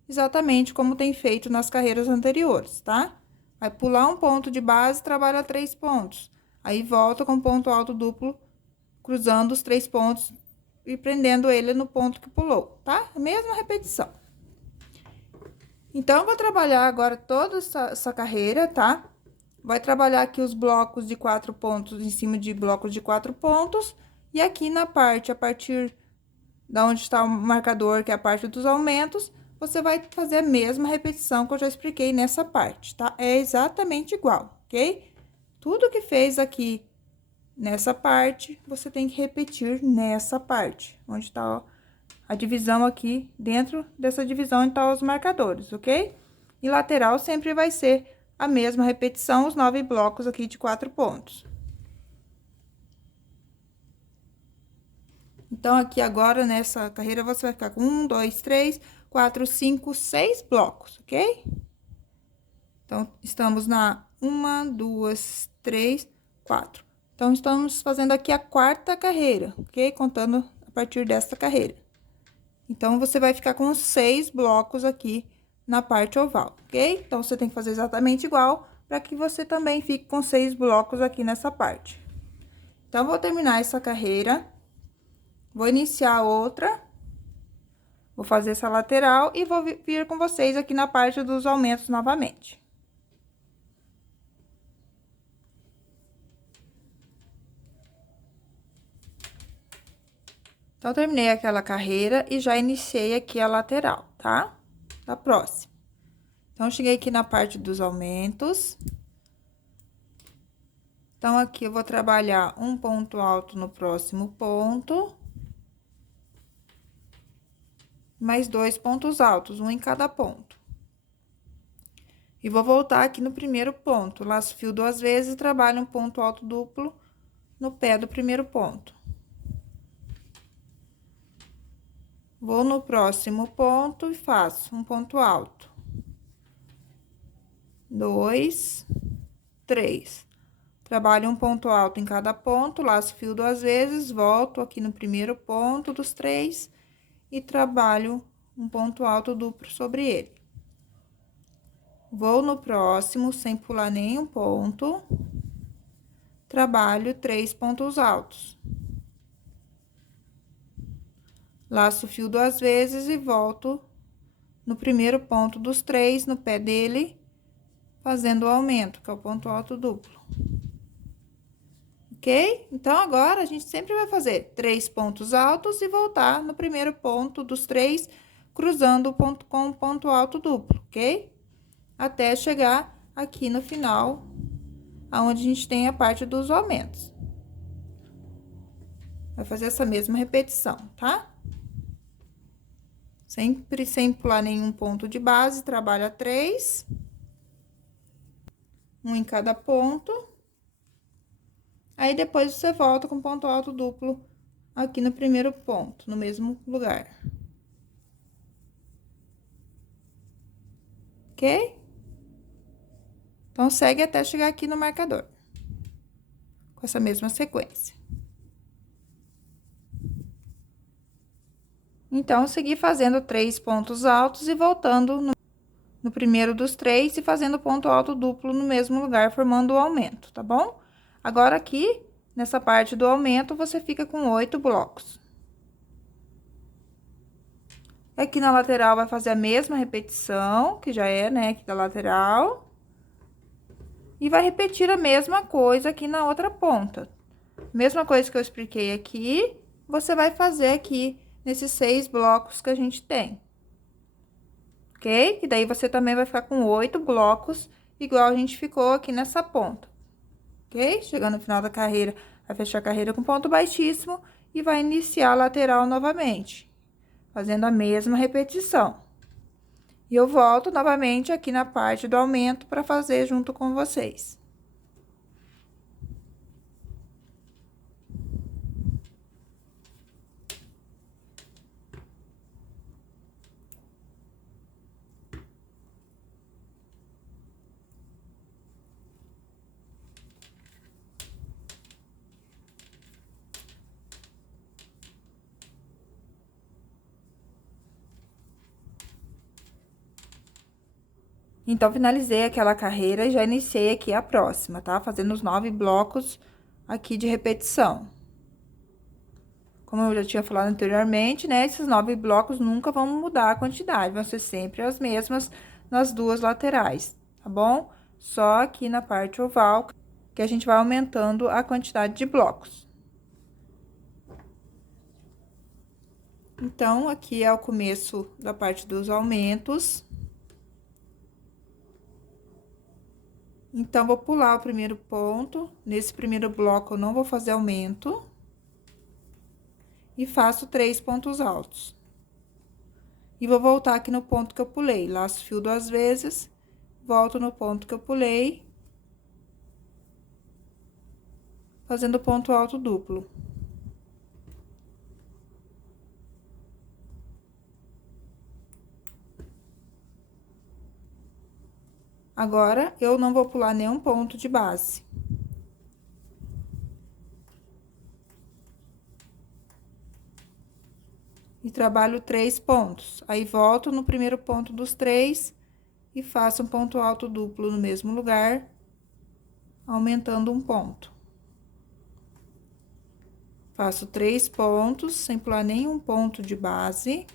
exatamente como tem feito nas carreiras anteriores, tá? Vai pular um ponto de base, trabalha 3 pontos. Aí, volta com ponto alto duplo, cruzando os 3 pontos e prendendo ele no ponto que pulou, tá? A mesma repetição. Então, eu vou trabalhar agora toda essa carreira, tá? Vai trabalhar aqui os blocos de 4 pontos em cima de blocos de 4 pontos. E aqui na parte, a partir da onde está o marcador, que é a parte dos aumentos, você vai fazer a mesma repetição que eu já expliquei nessa parte, tá? É exatamente igual, ok? Tudo que fez aqui nessa parte, você tem que repetir nessa parte, onde está, ó, a divisão aqui, dentro dessa divisão, onde tá os marcadores, ok? E lateral sempre vai ser a mesma repetição, os 9 blocos aqui de 4 pontos. Então, aqui agora, nessa carreira, você vai ficar com 1, 2, 3, 4, 5, 6 blocos, ok? Então, estamos na 1, 2, 3, 4. Então, estamos fazendo aqui a 4ª carreira, ok? Contando a partir desta carreira. Então, você vai ficar com 6 blocos aqui na parte oval, ok? Então, você tem que fazer exatamente igual, para que você também fique com 6 blocos aqui nessa parte. Então, vou terminar essa carreira, vou iniciar outra, vou fazer essa lateral e vou vir com vocês aqui na parte dos aumentos novamente. Então, terminei aquela carreira e já iniciei aqui a lateral, tá? Da próxima. Então, cheguei aqui na parte dos aumentos. Então, aqui eu vou trabalhar um ponto alto no próximo ponto. Mais 2 pontos altos, um em cada ponto. E vou voltar aqui no primeiro ponto, laço fio 2 vezes e trabalho um ponto alto duplo no pé do primeiro ponto. Vou no próximo ponto e faço um ponto alto. 2, 3. Trabalho um ponto alto em cada ponto, laço fio 2 vezes, volto aqui no primeiro ponto dos 3 e trabalho um ponto alto duplo sobre ele. Vou no próximo, sem pular nenhum ponto, trabalho 3 pontos altos. Laço o fio 2 vezes e volto no primeiro ponto dos 3, no pé dele, fazendo o aumento, que é o ponto alto duplo. Ok? Então, agora, a gente sempre vai fazer 3 pontos altos e voltar no primeiro ponto dos 3, cruzando o ponto com o ponto alto duplo, ok? Até chegar aqui no final, aonde a gente tem a parte dos aumentos. Vai fazer essa mesma repetição, tá? Sempre sem pular nenhum ponto de base, trabalha 3. Um em cada ponto. Aí, depois, você volta com ponto alto duplo aqui no primeiro ponto, no mesmo lugar. Ok? Então, segue até chegar aqui no marcador. Com essa mesma sequência. Então, seguir fazendo 3 pontos altos e voltando no primeiro dos 3 e fazendo ponto alto duplo no mesmo lugar, formando o aumento, tá bom? Agora, aqui, nessa parte do aumento, você fica com 8 blocos. Aqui na lateral, vai fazer a mesma repetição, que já é, né, aqui da lateral. E vai repetir a mesma coisa aqui na outra ponta. Mesma coisa que eu expliquei aqui, você vai fazer aqui nesses 6 blocos que a gente tem. Ok? Que daí você também vai ficar com 8 blocos, igual a gente ficou aqui nessa ponta. Ok? Chegando no final da carreira, vai fechar a carreira com ponto baixíssimo e vai iniciar a lateral novamente, fazendo a mesma repetição. E eu volto novamente aqui na parte do aumento para fazer junto com vocês. Então, finalizei aquela carreira e já iniciei aqui a próxima, tá? Fazendo os 9 blocos aqui de repetição. Como eu já tinha falado anteriormente, né? Esses 9 blocos nunca vão mudar a quantidade, vão ser sempre as mesmas nas duas laterais, tá bom? Só aqui na parte oval que a gente vai aumentando a quantidade de blocos. Então, aqui é o começo da parte dos aumentos. Então, vou pular o primeiro ponto. Nesse primeiro bloco, eu não vou fazer aumento. E faço 3 pontos altos. E vou voltar aqui no ponto que eu pulei. Laço fio 2 vezes, volto no ponto que eu pulei. Fazendo ponto alto duplo. Agora, eu não vou pular nenhum ponto de base. E trabalho 3 pontos. Aí, volto no primeiro ponto dos 3 e faço um ponto alto duplo no mesmo lugar, aumentando um ponto. Faço 3 pontos, sem pular nenhum ponto de base.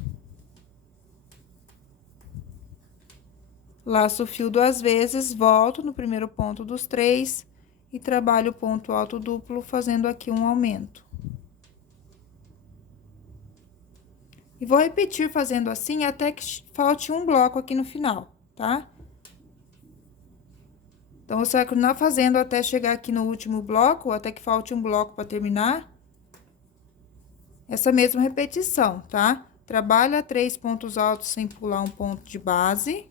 Laço o fio 2 vezes, volto no primeiro ponto dos 3 e trabalho o ponto alto duplo, fazendo aqui um aumento. E vou repetir fazendo assim até que falte um bloco aqui no final, tá? Então, você vai continuar fazendo até chegar aqui no último bloco, até que falte um bloco para terminar. Essa mesma repetição, tá? Trabalha 3 pontos altos sem pular um ponto de base.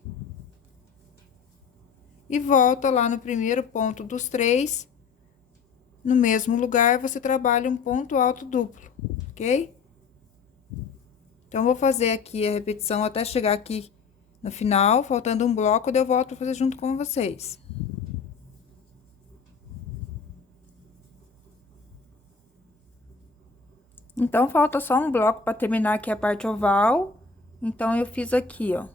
E volta lá no primeiro ponto dos 3. No mesmo lugar, você trabalha um ponto alto duplo, ok? Então, vou fazer aqui a repetição até chegar aqui no final, faltando um bloco, daí eu volto pra fazer junto com vocês. Então, falta só um bloco para terminar aqui a parte oval. Então, eu fiz aqui, ó.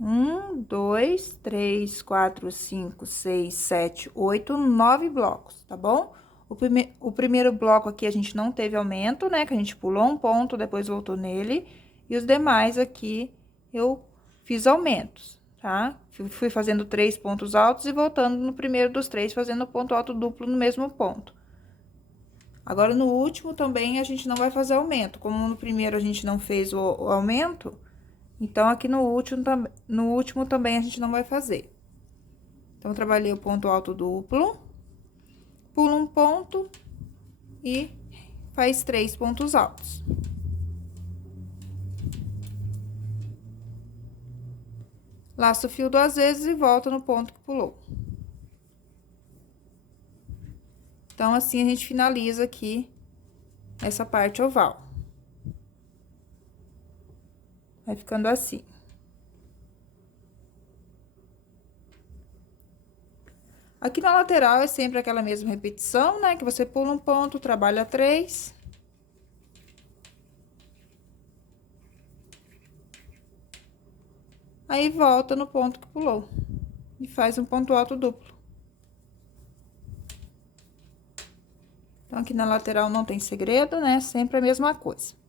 1, 2, 3, 4, 5, 6, 7, 8, 9 blocos, tá bom? O primeiro bloco aqui a gente não teve aumento, né? Que a gente pulou um ponto, depois voltou nele. E os demais aqui eu fiz aumentos, tá? Fui fazendo 3 pontos altos e voltando no primeiro dos 3, fazendo ponto alto duplo no mesmo ponto. Agora, no último também a gente não vai fazer aumento. Como no primeiro a gente não fez o aumento, então, aqui no último também a gente não vai fazer. Então, trabalhei o ponto alto duplo, pulo um ponto e faz 3 pontos altos. Laço o fio 2 vezes e volta no ponto que pulou. Então, assim, a gente finaliza aqui essa parte oval. Vai ficando assim. Aqui na lateral é sempre aquela mesma repetição, né? Que você pula um ponto, trabalha 3. Aí, volta no ponto que pulou. E faz um ponto alto duplo. Então, aqui na lateral não tem segredo, né? Sempre a mesma coisa.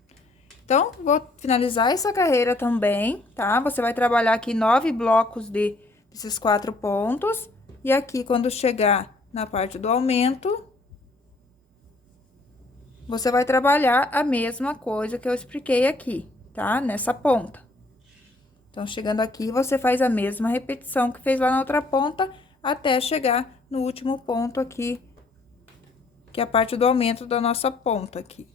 Então, vou finalizar essa carreira também, tá? Você vai trabalhar aqui 9 blocos desses 4 pontos. E aqui, quando chegar na parte do aumento, você vai trabalhar a mesma coisa que eu expliquei aqui, tá? Nessa ponta. Então, chegando aqui, você faz a mesma repetição que fez lá na outra ponta, até chegar no último ponto aqui, que é a parte do aumento da nossa ponta aqui.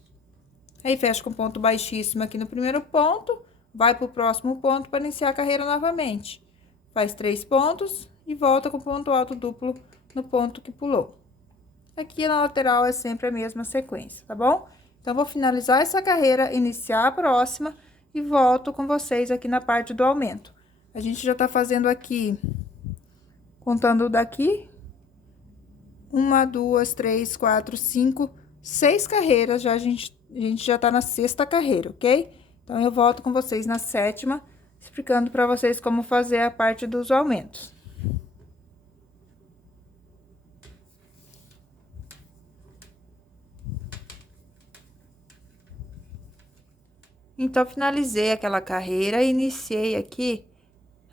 Aí, fecha com ponto baixíssimo aqui no primeiro ponto, vai pro próximo ponto para iniciar a carreira novamente. Faz 3 pontos e volta com ponto alto duplo no ponto que pulou. Aqui na lateral é sempre a mesma sequência, tá bom? Então, vou finalizar essa carreira, iniciar a próxima e volto com vocês aqui na parte do aumento. A gente já tá fazendo aqui, contando daqui, 1, 2, 3, 4, 5, 6 carreiras, a gente já tá na 6ª carreira, ok? Então, eu volto com vocês na 7ª, explicando para vocês como fazer a parte dos aumentos. Então, finalizei aquela carreira e iniciei aqui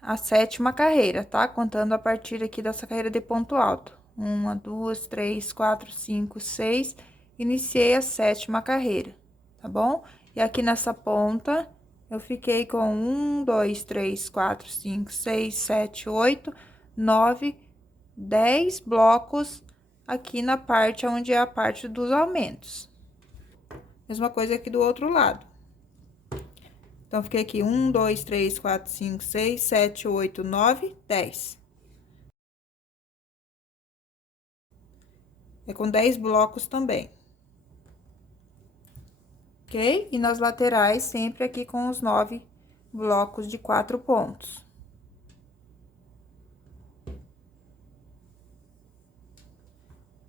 a 7ª carreira, tá? Contando a partir aqui dessa carreira de ponto alto. 1, 2, 3, 4, 5, 6. Iniciei a 7ª carreira, tá bom? E aqui nessa ponta, eu fiquei com 1, 2, 3, 4, 5, 6, 7, 8, 9, 10 blocos aqui na parte onde é a parte dos aumentos. Mesma coisa aqui do outro lado. Então, fiquei aqui 1, 2, 3, 4, 5, 6, 7, 8, 9, 10. É com 10 blocos também. Ok? E nas laterais, sempre aqui com os 9 blocos de 4 pontos.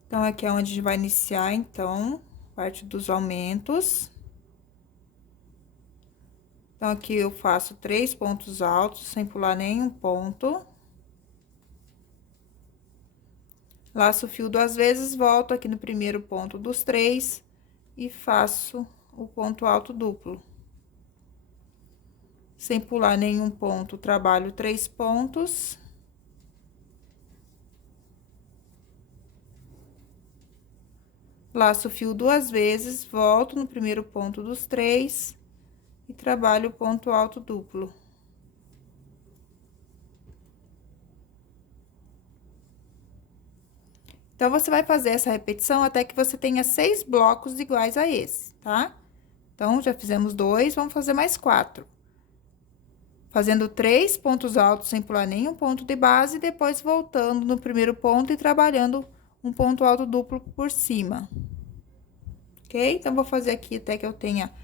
Então, aqui é onde a gente vai iniciar, então, parte dos aumentos. Então, aqui eu faço 3 pontos altos, sem pular nenhum ponto. Laço o fio 2 vezes, volto aqui no primeiro ponto dos 3 e faço o ponto alto duplo. Sem pular nenhum ponto, trabalho 3 pontos. Laço o fio 2 vezes, volto no primeiro ponto dos 3 e trabalho o ponto alto duplo. Então, você vai fazer essa repetição até que você tenha 6 blocos iguais a esse, tá? Então, já fizemos 2, vamos fazer mais 4. Fazendo 3 pontos altos sem pular nenhum ponto de base, depois voltando no primeiro ponto e trabalhando um ponto alto duplo por cima. Ok? Então, vou fazer aqui até que eu tenha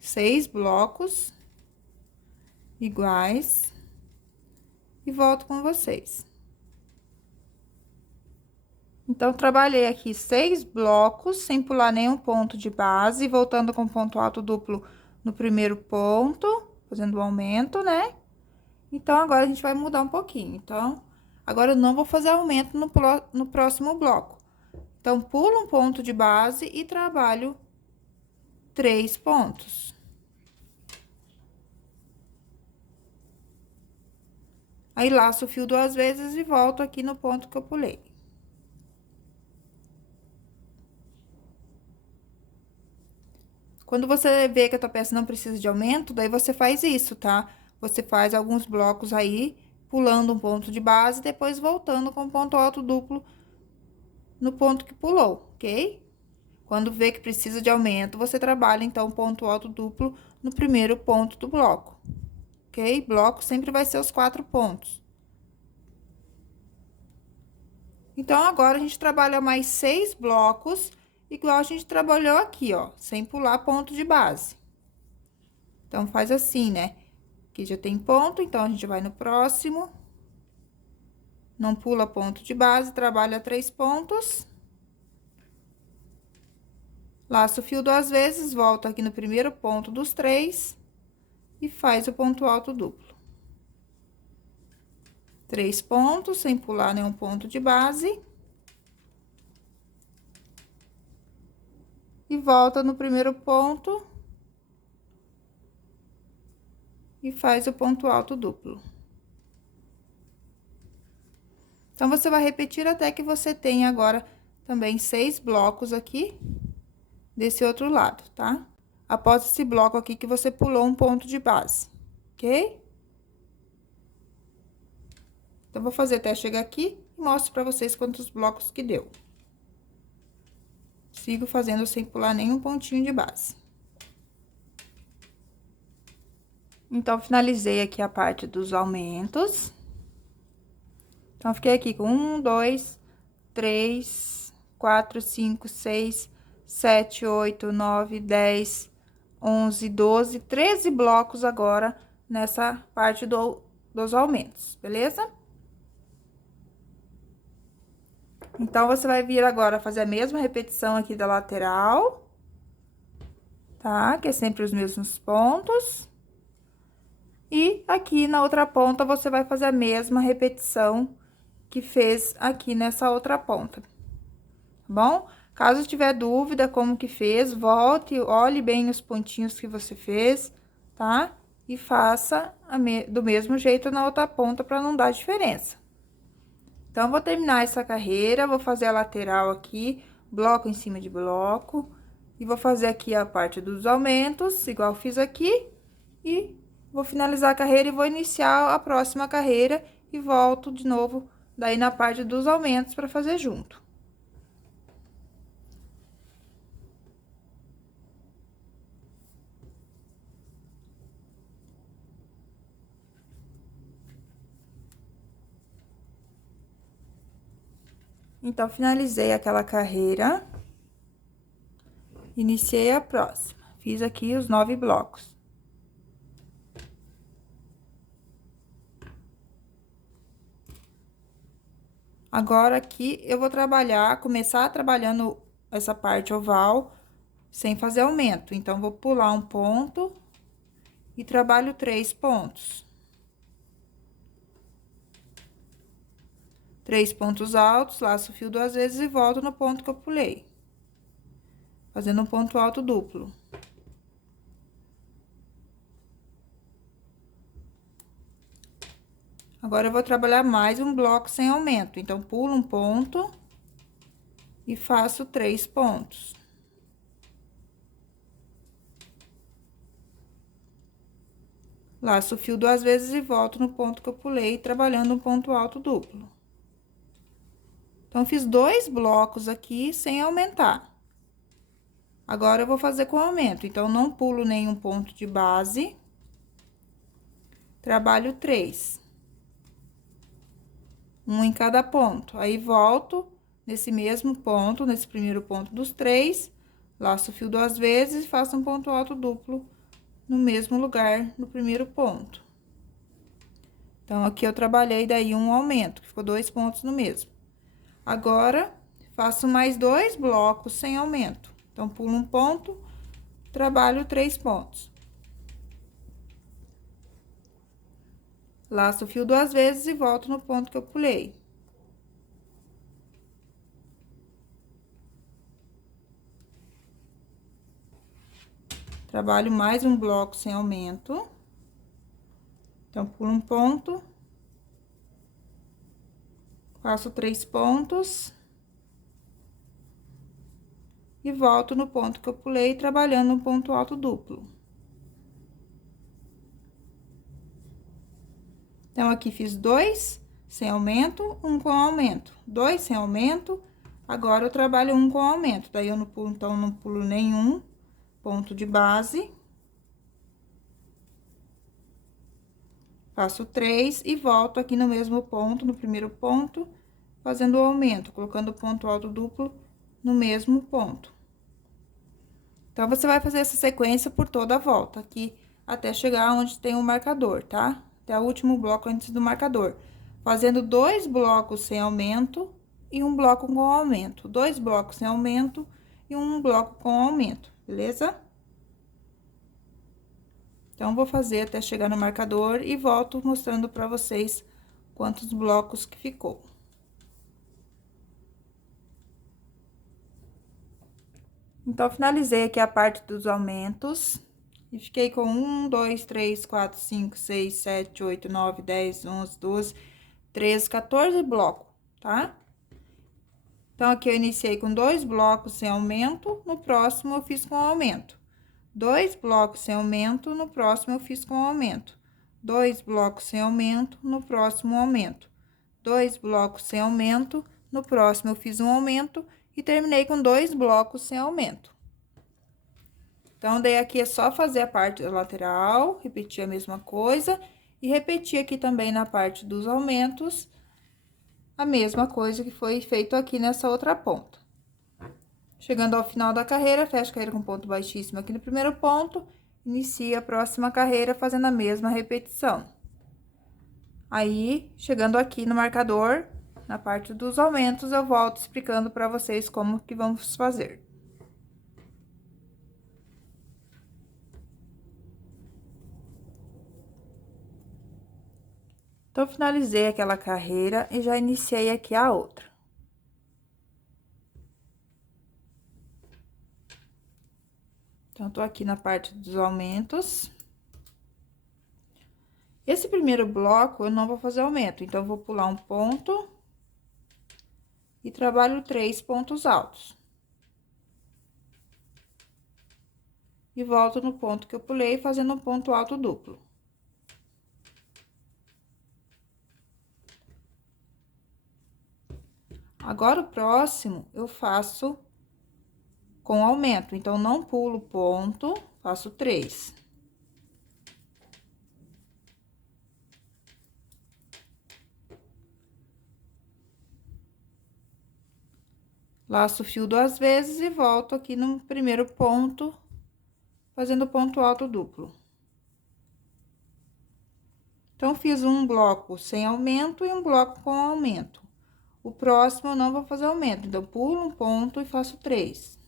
6 blocos iguais e volto com vocês. Então, trabalhei aqui 6 blocos sem pular nenhum ponto de base, voltando com ponto alto duplo no primeiro ponto, fazendo o aumento, né? Então, agora a gente vai mudar um pouquinho. Então, agora eu não vou fazer aumento no próximo bloco. Então, pulo um ponto de base e trabalho 3 pontos. Aí, laço o fio 2 vezes e volto aqui no ponto que eu pulei. Quando você vê que a tua peça não precisa de aumento, daí você faz isso, tá? Você faz alguns blocos aí, pulando um ponto de base, depois voltando com ponto alto duplo no ponto que pulou, ok? Quando vê que precisa de aumento, você trabalha, então, ponto alto duplo no primeiro ponto do bloco, ok? Bloco sempre vai ser os 4 pontos. Então, agora, a gente trabalha mais 6 blocos, igual a gente trabalhou aqui, ó, sem pular ponto de base. Então, faz assim, né? Aqui já tem ponto, então, a gente vai no próximo. Não pula ponto de base, trabalha 3 pontos. Laço o fio 2 vezes, volta aqui no primeiro ponto dos 3 e faz o ponto alto duplo. 3 pontos, sem pular nenhum ponto de base. E volta no primeiro ponto. E faz o ponto alto duplo. Então, você vai repetir até que você tenha agora também 6 blocos aqui desse outro lado, tá? Após esse bloco aqui que você pulou um ponto de base, ok? Então, vou fazer até chegar aqui e mostro pra vocês quantos blocos que deu. Sigo fazendo sem pular nenhum pontinho de base. Então, finalizei aqui a parte dos aumentos. Então, fiquei aqui com 1, 2, 3, 4, 5, 6, 7, 8, 9, 10, 11, 12, 13 blocos agora nessa parte dos aumentos, beleza? Então, você vai vir agora fazer a mesma repetição aqui da lateral, tá? Que é sempre os mesmos pontos. E aqui na outra ponta, você vai fazer a mesma repetição que fez aqui nessa outra ponta, tá bom? Caso tiver dúvida como que fez, volte, olhe bem os pontinhos que você fez, tá? E faça do mesmo jeito na outra ponta para não dar diferença. Então, vou terminar essa carreira, vou fazer a lateral aqui, bloco em cima de bloco, e vou fazer aqui a parte dos aumentos, igual fiz aqui, e vou finalizar a carreira e vou iniciar a próxima carreira e volto de novo daí na parte dos aumentos para fazer junto. Então, finalizei aquela carreira, iniciei a próxima, fiz aqui os 9 blocos. Agora, aqui, eu vou começar trabalhando essa parte oval, sem fazer aumento. Então, vou pular um ponto e trabalho 3 pontos. 3 pontos altos, laço o fio 2 vezes e volto no ponto que eu pulei. Fazendo um ponto alto duplo. Agora, eu vou trabalhar mais um bloco sem aumento. Então, pulo um ponto e faço 3 pontos. Laço o fio 2 vezes e volto no ponto que eu pulei, trabalhando um ponto alto duplo. Então, fiz 2 blocos aqui sem aumentar. Agora, eu vou fazer com aumento. Então, não pulo nenhum ponto de base. Trabalho 3. Um em cada ponto. Aí, volto nesse mesmo ponto, nesse primeiro ponto dos 3, laço o fio 2 vezes e faço um ponto alto duplo no mesmo lugar, no primeiro ponto. Então, aqui eu trabalhei daí um aumento, que ficou 2 pontos no mesmo. Agora, faço mais 2 blocos sem aumento. Então, pulo um ponto, trabalho 3 pontos. Laço o fio 2 vezes e volto no ponto que eu pulei. Trabalho mais um bloco sem aumento. Então, pulo um ponto. Faço 3 pontos. E volto no ponto que eu pulei, trabalhando um ponto alto duplo. Então, aqui fiz 2 sem aumento, 1 com aumento. 2 sem aumento, agora eu trabalho 1 com aumento. Daí, eu não pulo, então, não pulo nenhum ponto de base. Faço 3 e volto aqui no mesmo ponto, no primeiro ponto, fazendo o aumento, colocando o ponto alto duplo no mesmo ponto. Então, você vai fazer essa sequência por toda a volta, aqui, até chegar onde tem o marcador, tá? Até o último bloco antes do marcador. Fazendo 2 blocos sem aumento e um bloco com aumento. 2 blocos sem aumento e um bloco com aumento, beleza? Então, vou fazer até chegar no marcador e volto mostrando pra vocês quantos blocos que ficou. Então, finalizei aqui a parte dos aumentos. E fiquei com 1, 2, 3, 4, 5, 6, 7, 8, 9, 10, 11, 12, 13, 14 blocos, tá? Então, aqui eu iniciei com 2 blocos sem aumento, no próximo eu fiz com aumento. 2 blocos sem aumento, no próximo eu fiz com aumento. 2 blocos sem aumento, no próximo aumento. 2 blocos sem aumento, no próximo eu fiz um aumento e terminei com 2 blocos sem aumento. Então, daí aqui é só fazer a parte da lateral, repetir a mesma coisa e repetir aqui também na parte dos aumentos a mesma coisa que foi feito aqui nessa outra ponta. Chegando ao final da carreira, fecha a carreira com ponto baixíssimo aqui no primeiro ponto, inicia a próxima carreira fazendo a mesma repetição. Aí, chegando aqui no marcador, na parte dos aumentos, eu volto explicando para vocês como que vamos fazer. Então, finalizei aquela carreira e já iniciei aqui a outra. Então, tô aqui na parte dos aumentos. Esse primeiro bloco, eu não vou fazer aumento, então, eu vou pular um ponto e trabalho 3 pontos altos. E volto no ponto que eu pulei, fazendo um ponto alto duplo. Agora, o próximo, eu faço com aumento, então, não pulo ponto, faço 3. Laço o fio 2 vezes e volto aqui no primeiro ponto, fazendo ponto alto duplo. Então, fiz um bloco sem aumento e um bloco com aumento. O próximo eu não vou fazer aumento, então, pulo um ponto e faço 3.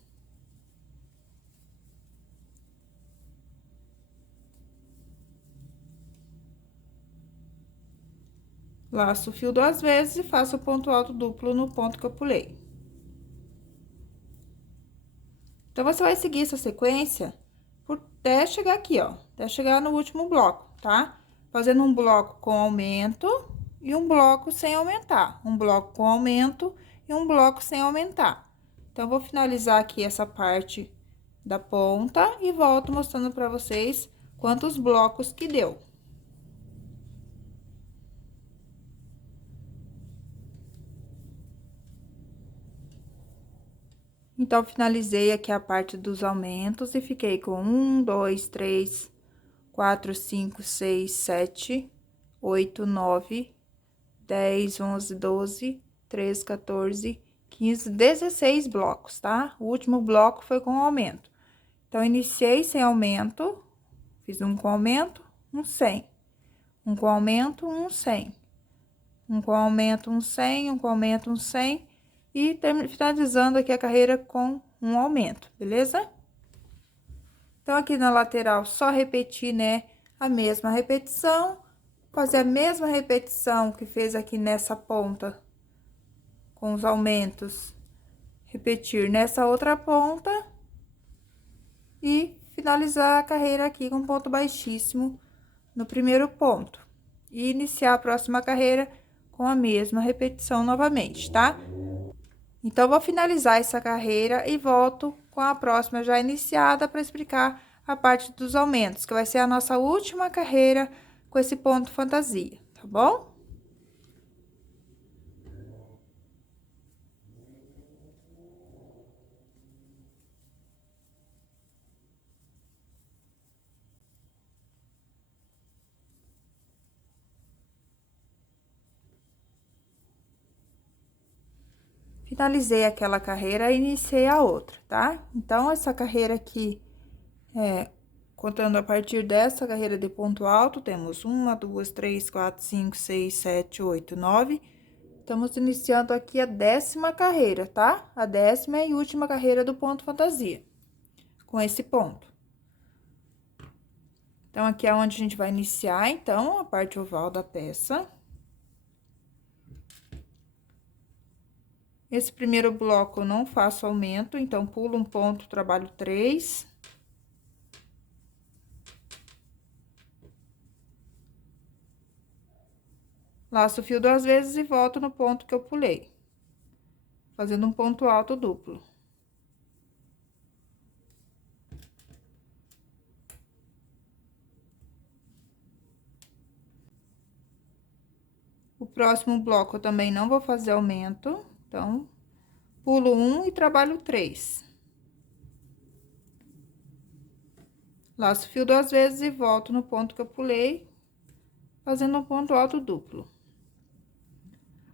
Laço o fio 2 vezes e faço o ponto alto duplo no ponto que eu pulei. Então, você vai seguir essa sequência até chegar aqui, ó, até chegar no último bloco, tá? Fazendo um bloco com aumento e um bloco sem aumentar. Um bloco com aumento e um bloco sem aumentar. Então, vou finalizar aqui essa parte da ponta e volto mostrando pra vocês quantos blocos que deu. Então, finalizei aqui a parte dos aumentos e fiquei com 1, 2, 3, 4, 5, 6, 7, 8, 9, 10, 11, 12, 13, 14, 15, 16 blocos, tá? O último bloco foi com aumento. Então, iniciei sem aumento, fiz um com aumento, um sem. Um com aumento, um sem. Um com aumento, um sem, um com aumento, um sem. E finalizando aqui a carreira com um aumento, beleza? Então, aqui na lateral, só repetir, né, a mesma repetição, fazer a mesma repetição que fez aqui nessa ponta, com os aumentos, repetir nessa outra ponta e finalizar a carreira aqui com ponto baixíssimo no primeiro ponto. E iniciar a próxima carreira com a mesma repetição novamente, tá? Então, vou finalizar essa carreira e volto com a próxima já iniciada para explicar a parte dos aumentos, que vai ser a nossa última carreira com esse ponto fantasia, tá bom? Finalizei aquela carreira e iniciei a outra, tá? Então, essa carreira aqui, contando a partir dessa carreira de ponto alto, temos 1, 2, 3, 4, 5, 6, 7, 8, 9. Estamos iniciando aqui a 10ª carreira, tá? A 10ª e última carreira do ponto fantasia, com esse ponto. Então, aqui é onde a gente vai iniciar, então, a parte oval da peça. Esse primeiro bloco eu não faço aumento, então, pulo um ponto, trabalho 3. Laço o fio 2 vezes e volto no ponto que eu pulei, fazendo um ponto alto duplo. O próximo bloco eu também não vou fazer aumento, então, pulo 1 e trabalho 3. Laço o fio 2 vezes e volto no ponto que eu pulei, fazendo um ponto alto duplo.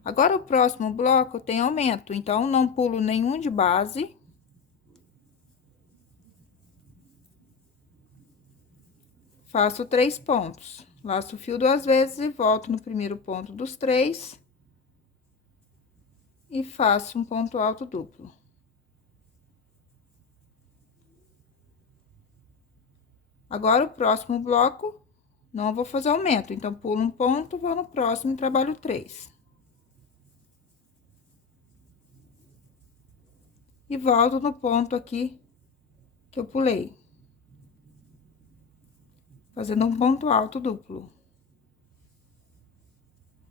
Agora, o próximo bloco tem aumento, então, não pulo nenhum de base. Faço 3 pontos. Laço o fio 2 vezes e volto no primeiro ponto dos 3. E faço um ponto alto duplo. Agora, o próximo bloco não vou fazer aumento. Então, pulo um ponto, vou no próximo e trabalho 3. E volto no ponto aqui que eu pulei. Fazendo um ponto alto duplo.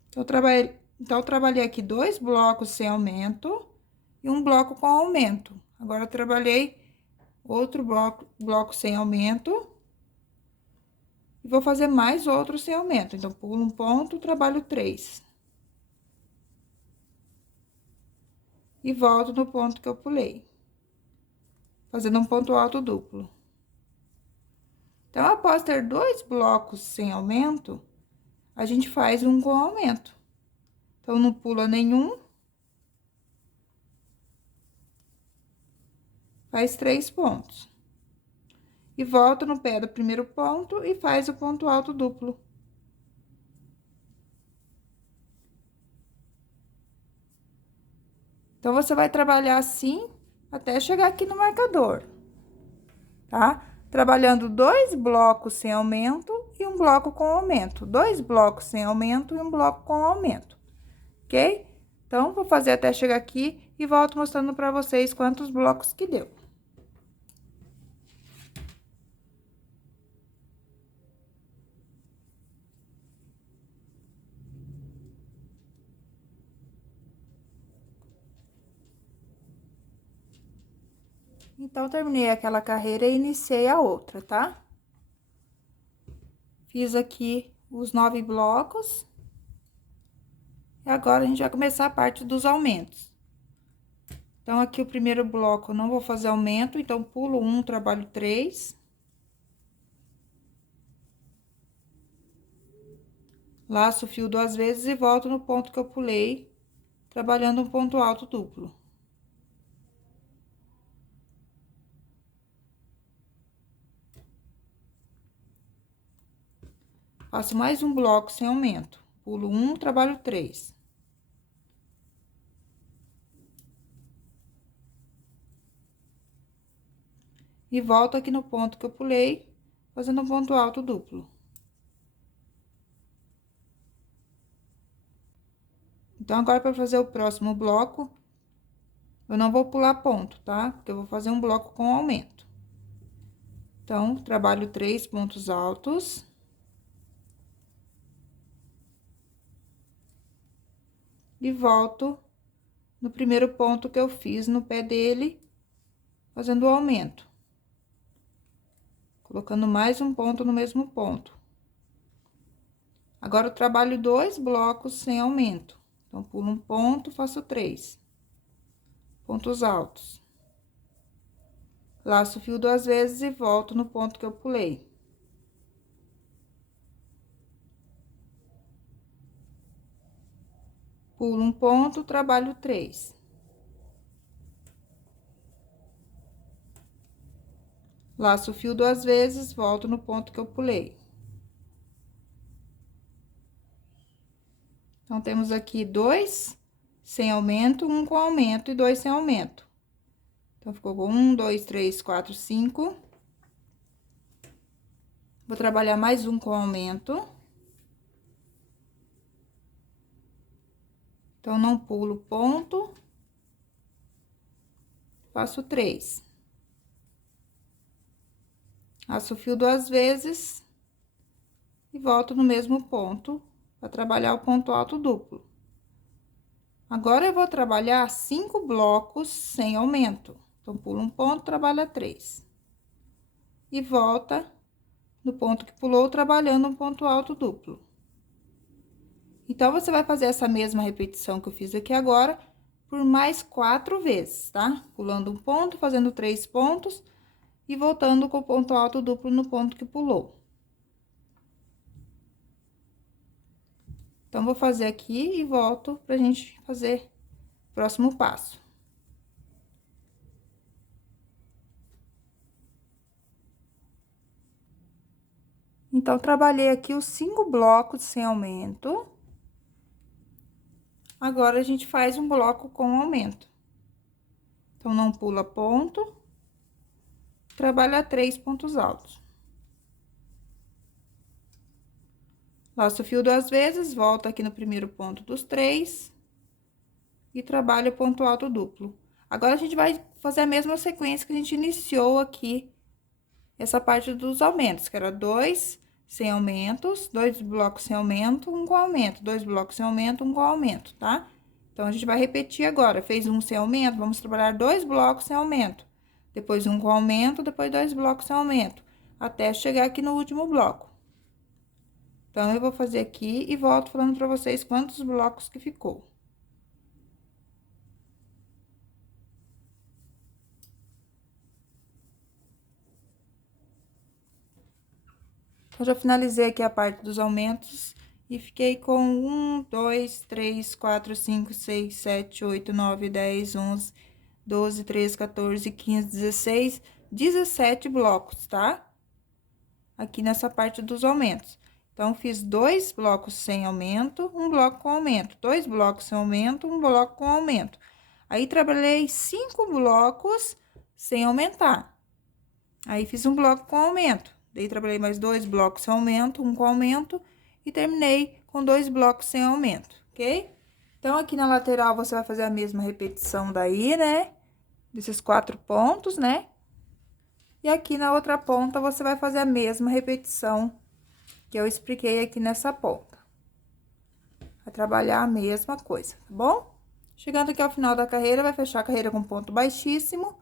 Então, eu trabalhei aqui 2 blocos sem aumento e um bloco com aumento. Agora, eu trabalhei outro bloco sem aumento. E vou fazer mais outro sem aumento. Então, pulo um ponto, trabalho 3. E volto no ponto que eu pulei. Fazendo um ponto alto duplo. Então, após ter 2 blocos sem aumento, a gente faz um com aumento. Então, não pula nenhum. Faz 3 pontos. E volta no pé do primeiro ponto e faz o ponto alto duplo. Então, você vai trabalhar assim até chegar aqui no marcador, tá? Trabalhando 2 blocos sem aumento e um bloco com aumento. 2 blocos sem aumento e um bloco com aumento, ok? Então, vou fazer até chegar aqui e volto mostrando pra vocês quantos blocos que deu. Então, terminei aquela carreira e iniciei a outra, tá? Fiz aqui os 9 blocos. E agora, a gente vai começar a parte dos aumentos. Então, aqui o primeiro bloco eu não vou fazer aumento, então, pulo 1, trabalho 3. Laço o fio 2 vezes e volto no ponto que eu pulei, trabalhando um ponto alto duplo. Faço mais um bloco sem aumento. Pulo 1, trabalho 3. E volto aqui no ponto que eu pulei, fazendo um ponto alto duplo. Então, agora, para fazer o próximo bloco, eu não vou pular ponto, tá? Porque eu vou fazer um bloco com aumento. Então, trabalho 3 pontos altos. E volto no primeiro ponto que eu fiz no pé dele, fazendo o aumento. Colocando mais um ponto no mesmo ponto. Agora, eu trabalho 2 blocos sem aumento. Então, pulo um ponto, faço 3 pontos altos. Laço o fio 2 vezes e volto no ponto que eu pulei. Pulo um ponto, trabalho 3. Laço o fio 2 vezes, volto no ponto que eu pulei. Então, temos aqui 2 sem aumento, 1 com aumento e 2 sem aumento. Então, ficou com 1, 2, 3, 4, 5. Vou trabalhar mais um com aumento. Então, não pulo ponto. Faço 3. Laço o fio 2 vezes. E volto no mesmo ponto, para trabalhar o ponto alto duplo. Agora, eu vou trabalhar 5 blocos sem aumento. Então, pulo um ponto, trabalha 3. E volta no ponto que pulou, trabalhando um ponto alto duplo. Então, você vai fazer essa mesma repetição que eu fiz aqui agora, por mais 4 vezes, tá? Pulando um ponto, fazendo 3 pontos e voltando com o ponto alto duplo no ponto que pulou. Então, vou fazer aqui e volto pra gente fazer o próximo passo. Então, trabalhei aqui os 5 blocos sem aumento. Agora, a gente faz um bloco com aumento. Então, não pula ponto, trabalha 3 pontos altos. Laço o fio 2 vezes, volto aqui no primeiro ponto dos 3 e trabalho o ponto alto duplo. Agora, a gente vai fazer a mesma sequência que a gente iniciou aqui, essa parte dos aumentos, que era 2 sem aumentos, 2 blocos sem aumento, 1 com aumento, 2 blocos sem aumento, 1 com aumento, tá? Então, a gente vai repetir agora. Fez 1 sem aumento, vamos trabalhar 2 blocos sem aumento. Depois 1 com aumento, depois 2 blocos sem aumento, até chegar aqui no último bloco. Então, eu vou fazer aqui e volto falando pra vocês quantos blocos que ficou. Eu já finalizei aqui a parte dos aumentos e fiquei com 1, 2, 3, 4, 5, 6, 7, 8, 9, 10, 11, 12, 13, 14, 15, 16, 17 blocos, tá? Aqui nessa parte dos aumentos. Então, fiz 2 blocos sem aumento, 1 bloco com aumento, 2 blocos sem aumento, 1 bloco com aumento. Aí, trabalhei 5 blocos sem aumentar. Aí, fiz 1 bloco com aumento. Daí, trabalhei mais 2 blocos sem aumento, 1 com aumento, e terminei com 2 blocos sem aumento, ok? Então, aqui na lateral, você vai fazer a mesma repetição daí, né? Desses 4 pontos, né? E aqui na outra ponta, você vai fazer a mesma repetição que eu expliquei aqui nessa ponta. Vai trabalhar a mesma coisa, tá bom? Chegando aqui ao final da carreira, vai fechar a carreira com ponto baixíssimo.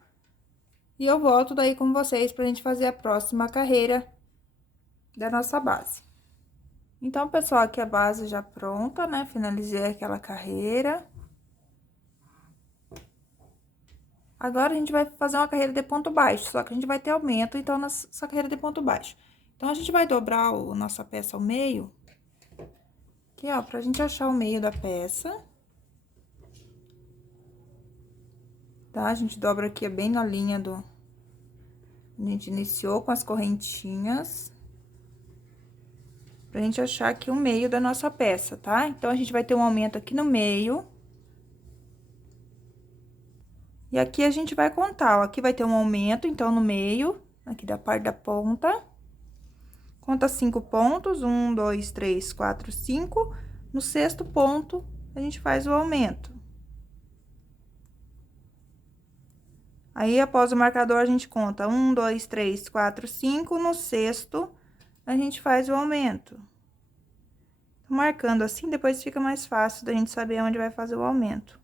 E eu volto daí com vocês pra gente fazer a próxima carreira da nossa base. Então, pessoal, aqui a base já pronta, né? Finalizei aquela carreira. Agora, a gente vai fazer uma carreira de ponto baixo, só que a gente vai ter aumento, então, nessa carreira de ponto baixo. Então, a gente vai dobrar a nossa peça ao meio, aqui, ó, pra gente achar o meio da peça. Tá? A gente dobra aqui bem na linha do... A gente iniciou com as correntinhas. Pra gente achar aqui o meio da nossa peça, tá? Então, a gente vai ter um aumento aqui no meio. E aqui a gente vai contar, ó. Aqui vai ter um aumento, então, no meio, aqui da parte da ponta. Conta 5 pontos, 1, 2, 3, 4, 5. No sexto ponto, a gente faz o aumento. Aí, após o marcador, a gente conta 1, 2, 3, 4, 5. No sexto, a gente faz o aumento. Marcando assim, depois fica mais fácil da gente saber onde vai fazer o aumento.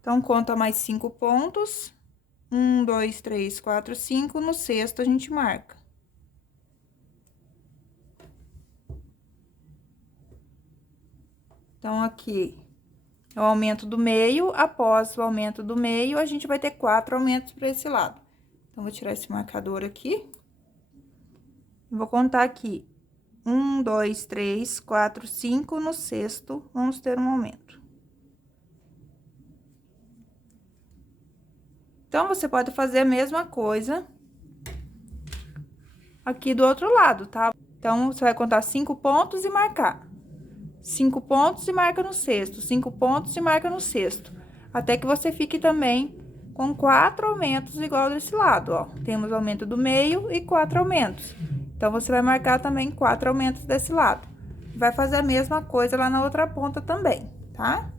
Então, conta mais 5 pontos. 1, 2, 3, 4, 5. No sexto, a gente marca. Então, aqui é o aumento do meio. Após o aumento do meio, a gente vai ter 4 aumentos para esse lado. Então, vou tirar esse marcador aqui. Vou contar aqui. 1, 2, 3, 4, 5. No sexto, vamos ter um aumento. Então, você pode fazer a mesma coisa aqui do outro lado, tá? Então, você vai contar 5 pontos e marcar. 5 pontos e marca no sexto, 5 pontos e marca no sexto. Até que você fique também com 4 aumentos igual desse lado, ó. Temos aumento do meio e 4 aumentos. Então, você vai marcar também 4 aumentos desse lado. Vai fazer a mesma coisa lá na outra ponta também, tá?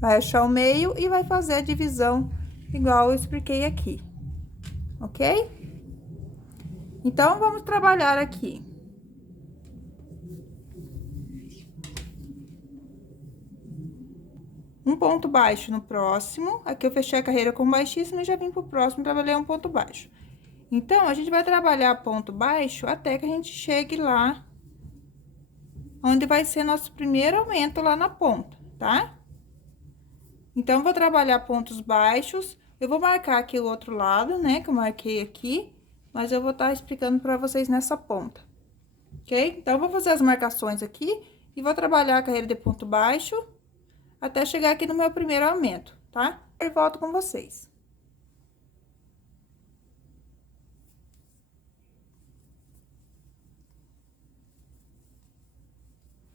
Vai achar o meio e vai fazer a divisão igual eu expliquei aqui, ok? Então, vamos trabalhar aqui. Um ponto baixo no próximo. Aqui eu fechei a carreira com baixíssimo e já vim pro próximo, trabalhei um ponto baixo. Então, a gente vai trabalhar ponto baixo até que a gente chegue lá, onde vai ser nosso primeiro aumento lá na ponta, tá? Então, vou trabalhar pontos baixos. Eu vou marcar aqui o outro lado, né, que eu marquei aqui, mas eu vou estar explicando pra vocês nessa ponta, ok? Então, eu vou fazer as marcações aqui e vou trabalhar a carreira de ponto baixo até chegar aqui no meu primeiro aumento, tá? Eu volto com vocês.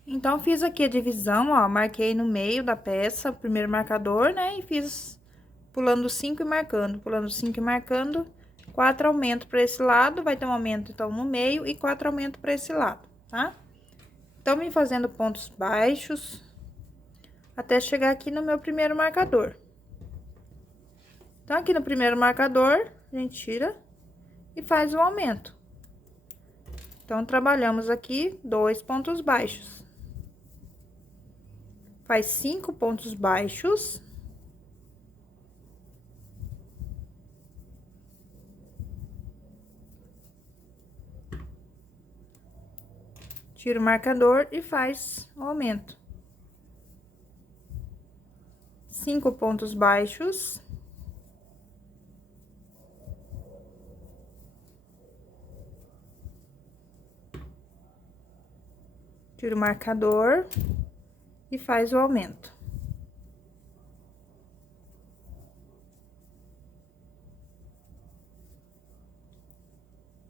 Então, fiz aqui a divisão, ó, marquei no meio da peça o primeiro marcador, né? E fiz pulando 5 e marcando, pulando 5 e marcando, 4 aumentos para esse lado, vai ter um aumento então no meio e 4 aumentos para esse lado, tá? Então, vem fazendo pontos baixos até chegar aqui no meu primeiro marcador. Então, aqui no primeiro marcador, a gente tira e faz o aumento. Então, trabalhamos aqui 2 pontos baixos. Faz 5 pontos baixos. Tira o marcador e faz o aumento. 5 pontos baixos. Tira o marcador e faz o aumento.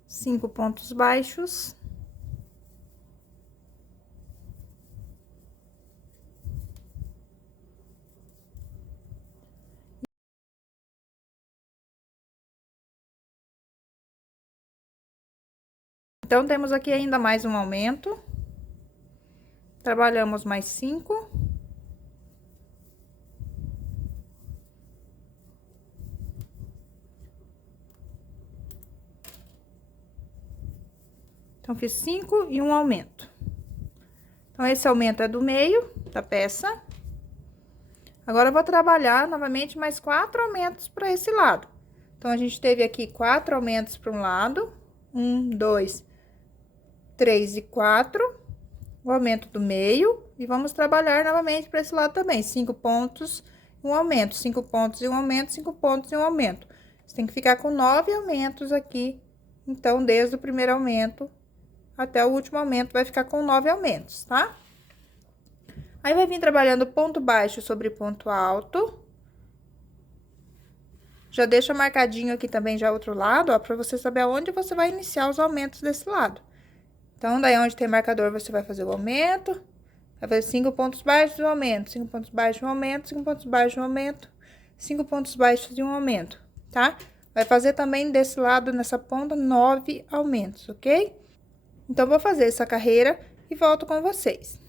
Cinco pontos baixos. Então, temos aqui ainda mais um aumento. Trabalhamos mais 5. Então, fiz 5 e um aumento. Então, esse aumento é do meio da peça. Agora, eu vou trabalhar novamente mais 4 aumentos para esse lado. Então, a gente teve aqui 4 aumentos para um lado. 1, 2, 3 e 4. O aumento do meio. E vamos trabalhar novamente para esse lado também. 5 pontos, um aumento. 5 pontos e um aumento, 5 pontos e um aumento. Você tem que ficar com 9 aumentos aqui. Então, desde o primeiro aumento até o último aumento, vai ficar com 9 aumentos, tá? Aí, vai vir trabalhando ponto baixo sobre ponto alto. Já deixa marcadinho aqui também já outro lado, ó, pra você saber aonde você vai iniciar os aumentos desse lado. Então, daí onde tem marcador, você vai fazer o aumento. Vai fazer 5 pontos baixos e um aumento, 5 pontos baixos e um aumento, 5 pontos baixos e um aumento, 5 pontos baixos e um aumento, tá? Vai fazer também desse lado, nessa ponta, 9 aumentos, ok? Então, vou fazer essa carreira e volto com vocês.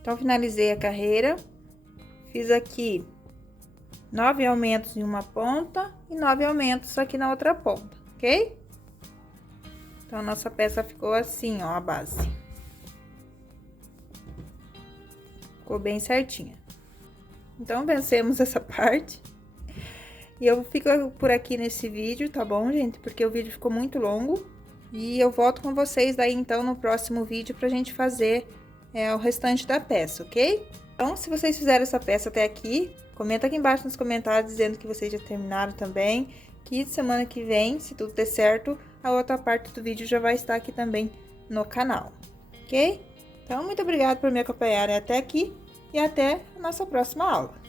Então, finalizei a carreira, fiz aqui 9 aumentos em uma ponta e 9 aumentos aqui na outra ponta, ok? Então, a nossa peça ficou assim, ó, a base. Ficou bem certinha. Então, vencemos essa parte. E eu fico por aqui nesse vídeo, tá bom, gente? Porque o vídeo ficou muito longo. E eu volto com vocês daí, então, no próximo vídeo pra gente fazer o restante da peça, ok? Então, se vocês fizeram essa peça até aqui, comenta aqui embaixo nos comentários dizendo que vocês já terminaram também. Que semana que vem, se tudo der certo, a outra parte do vídeo já vai estar aqui também no canal, ok? Então, muito obrigada por me acompanharem até aqui e até a nossa próxima aula.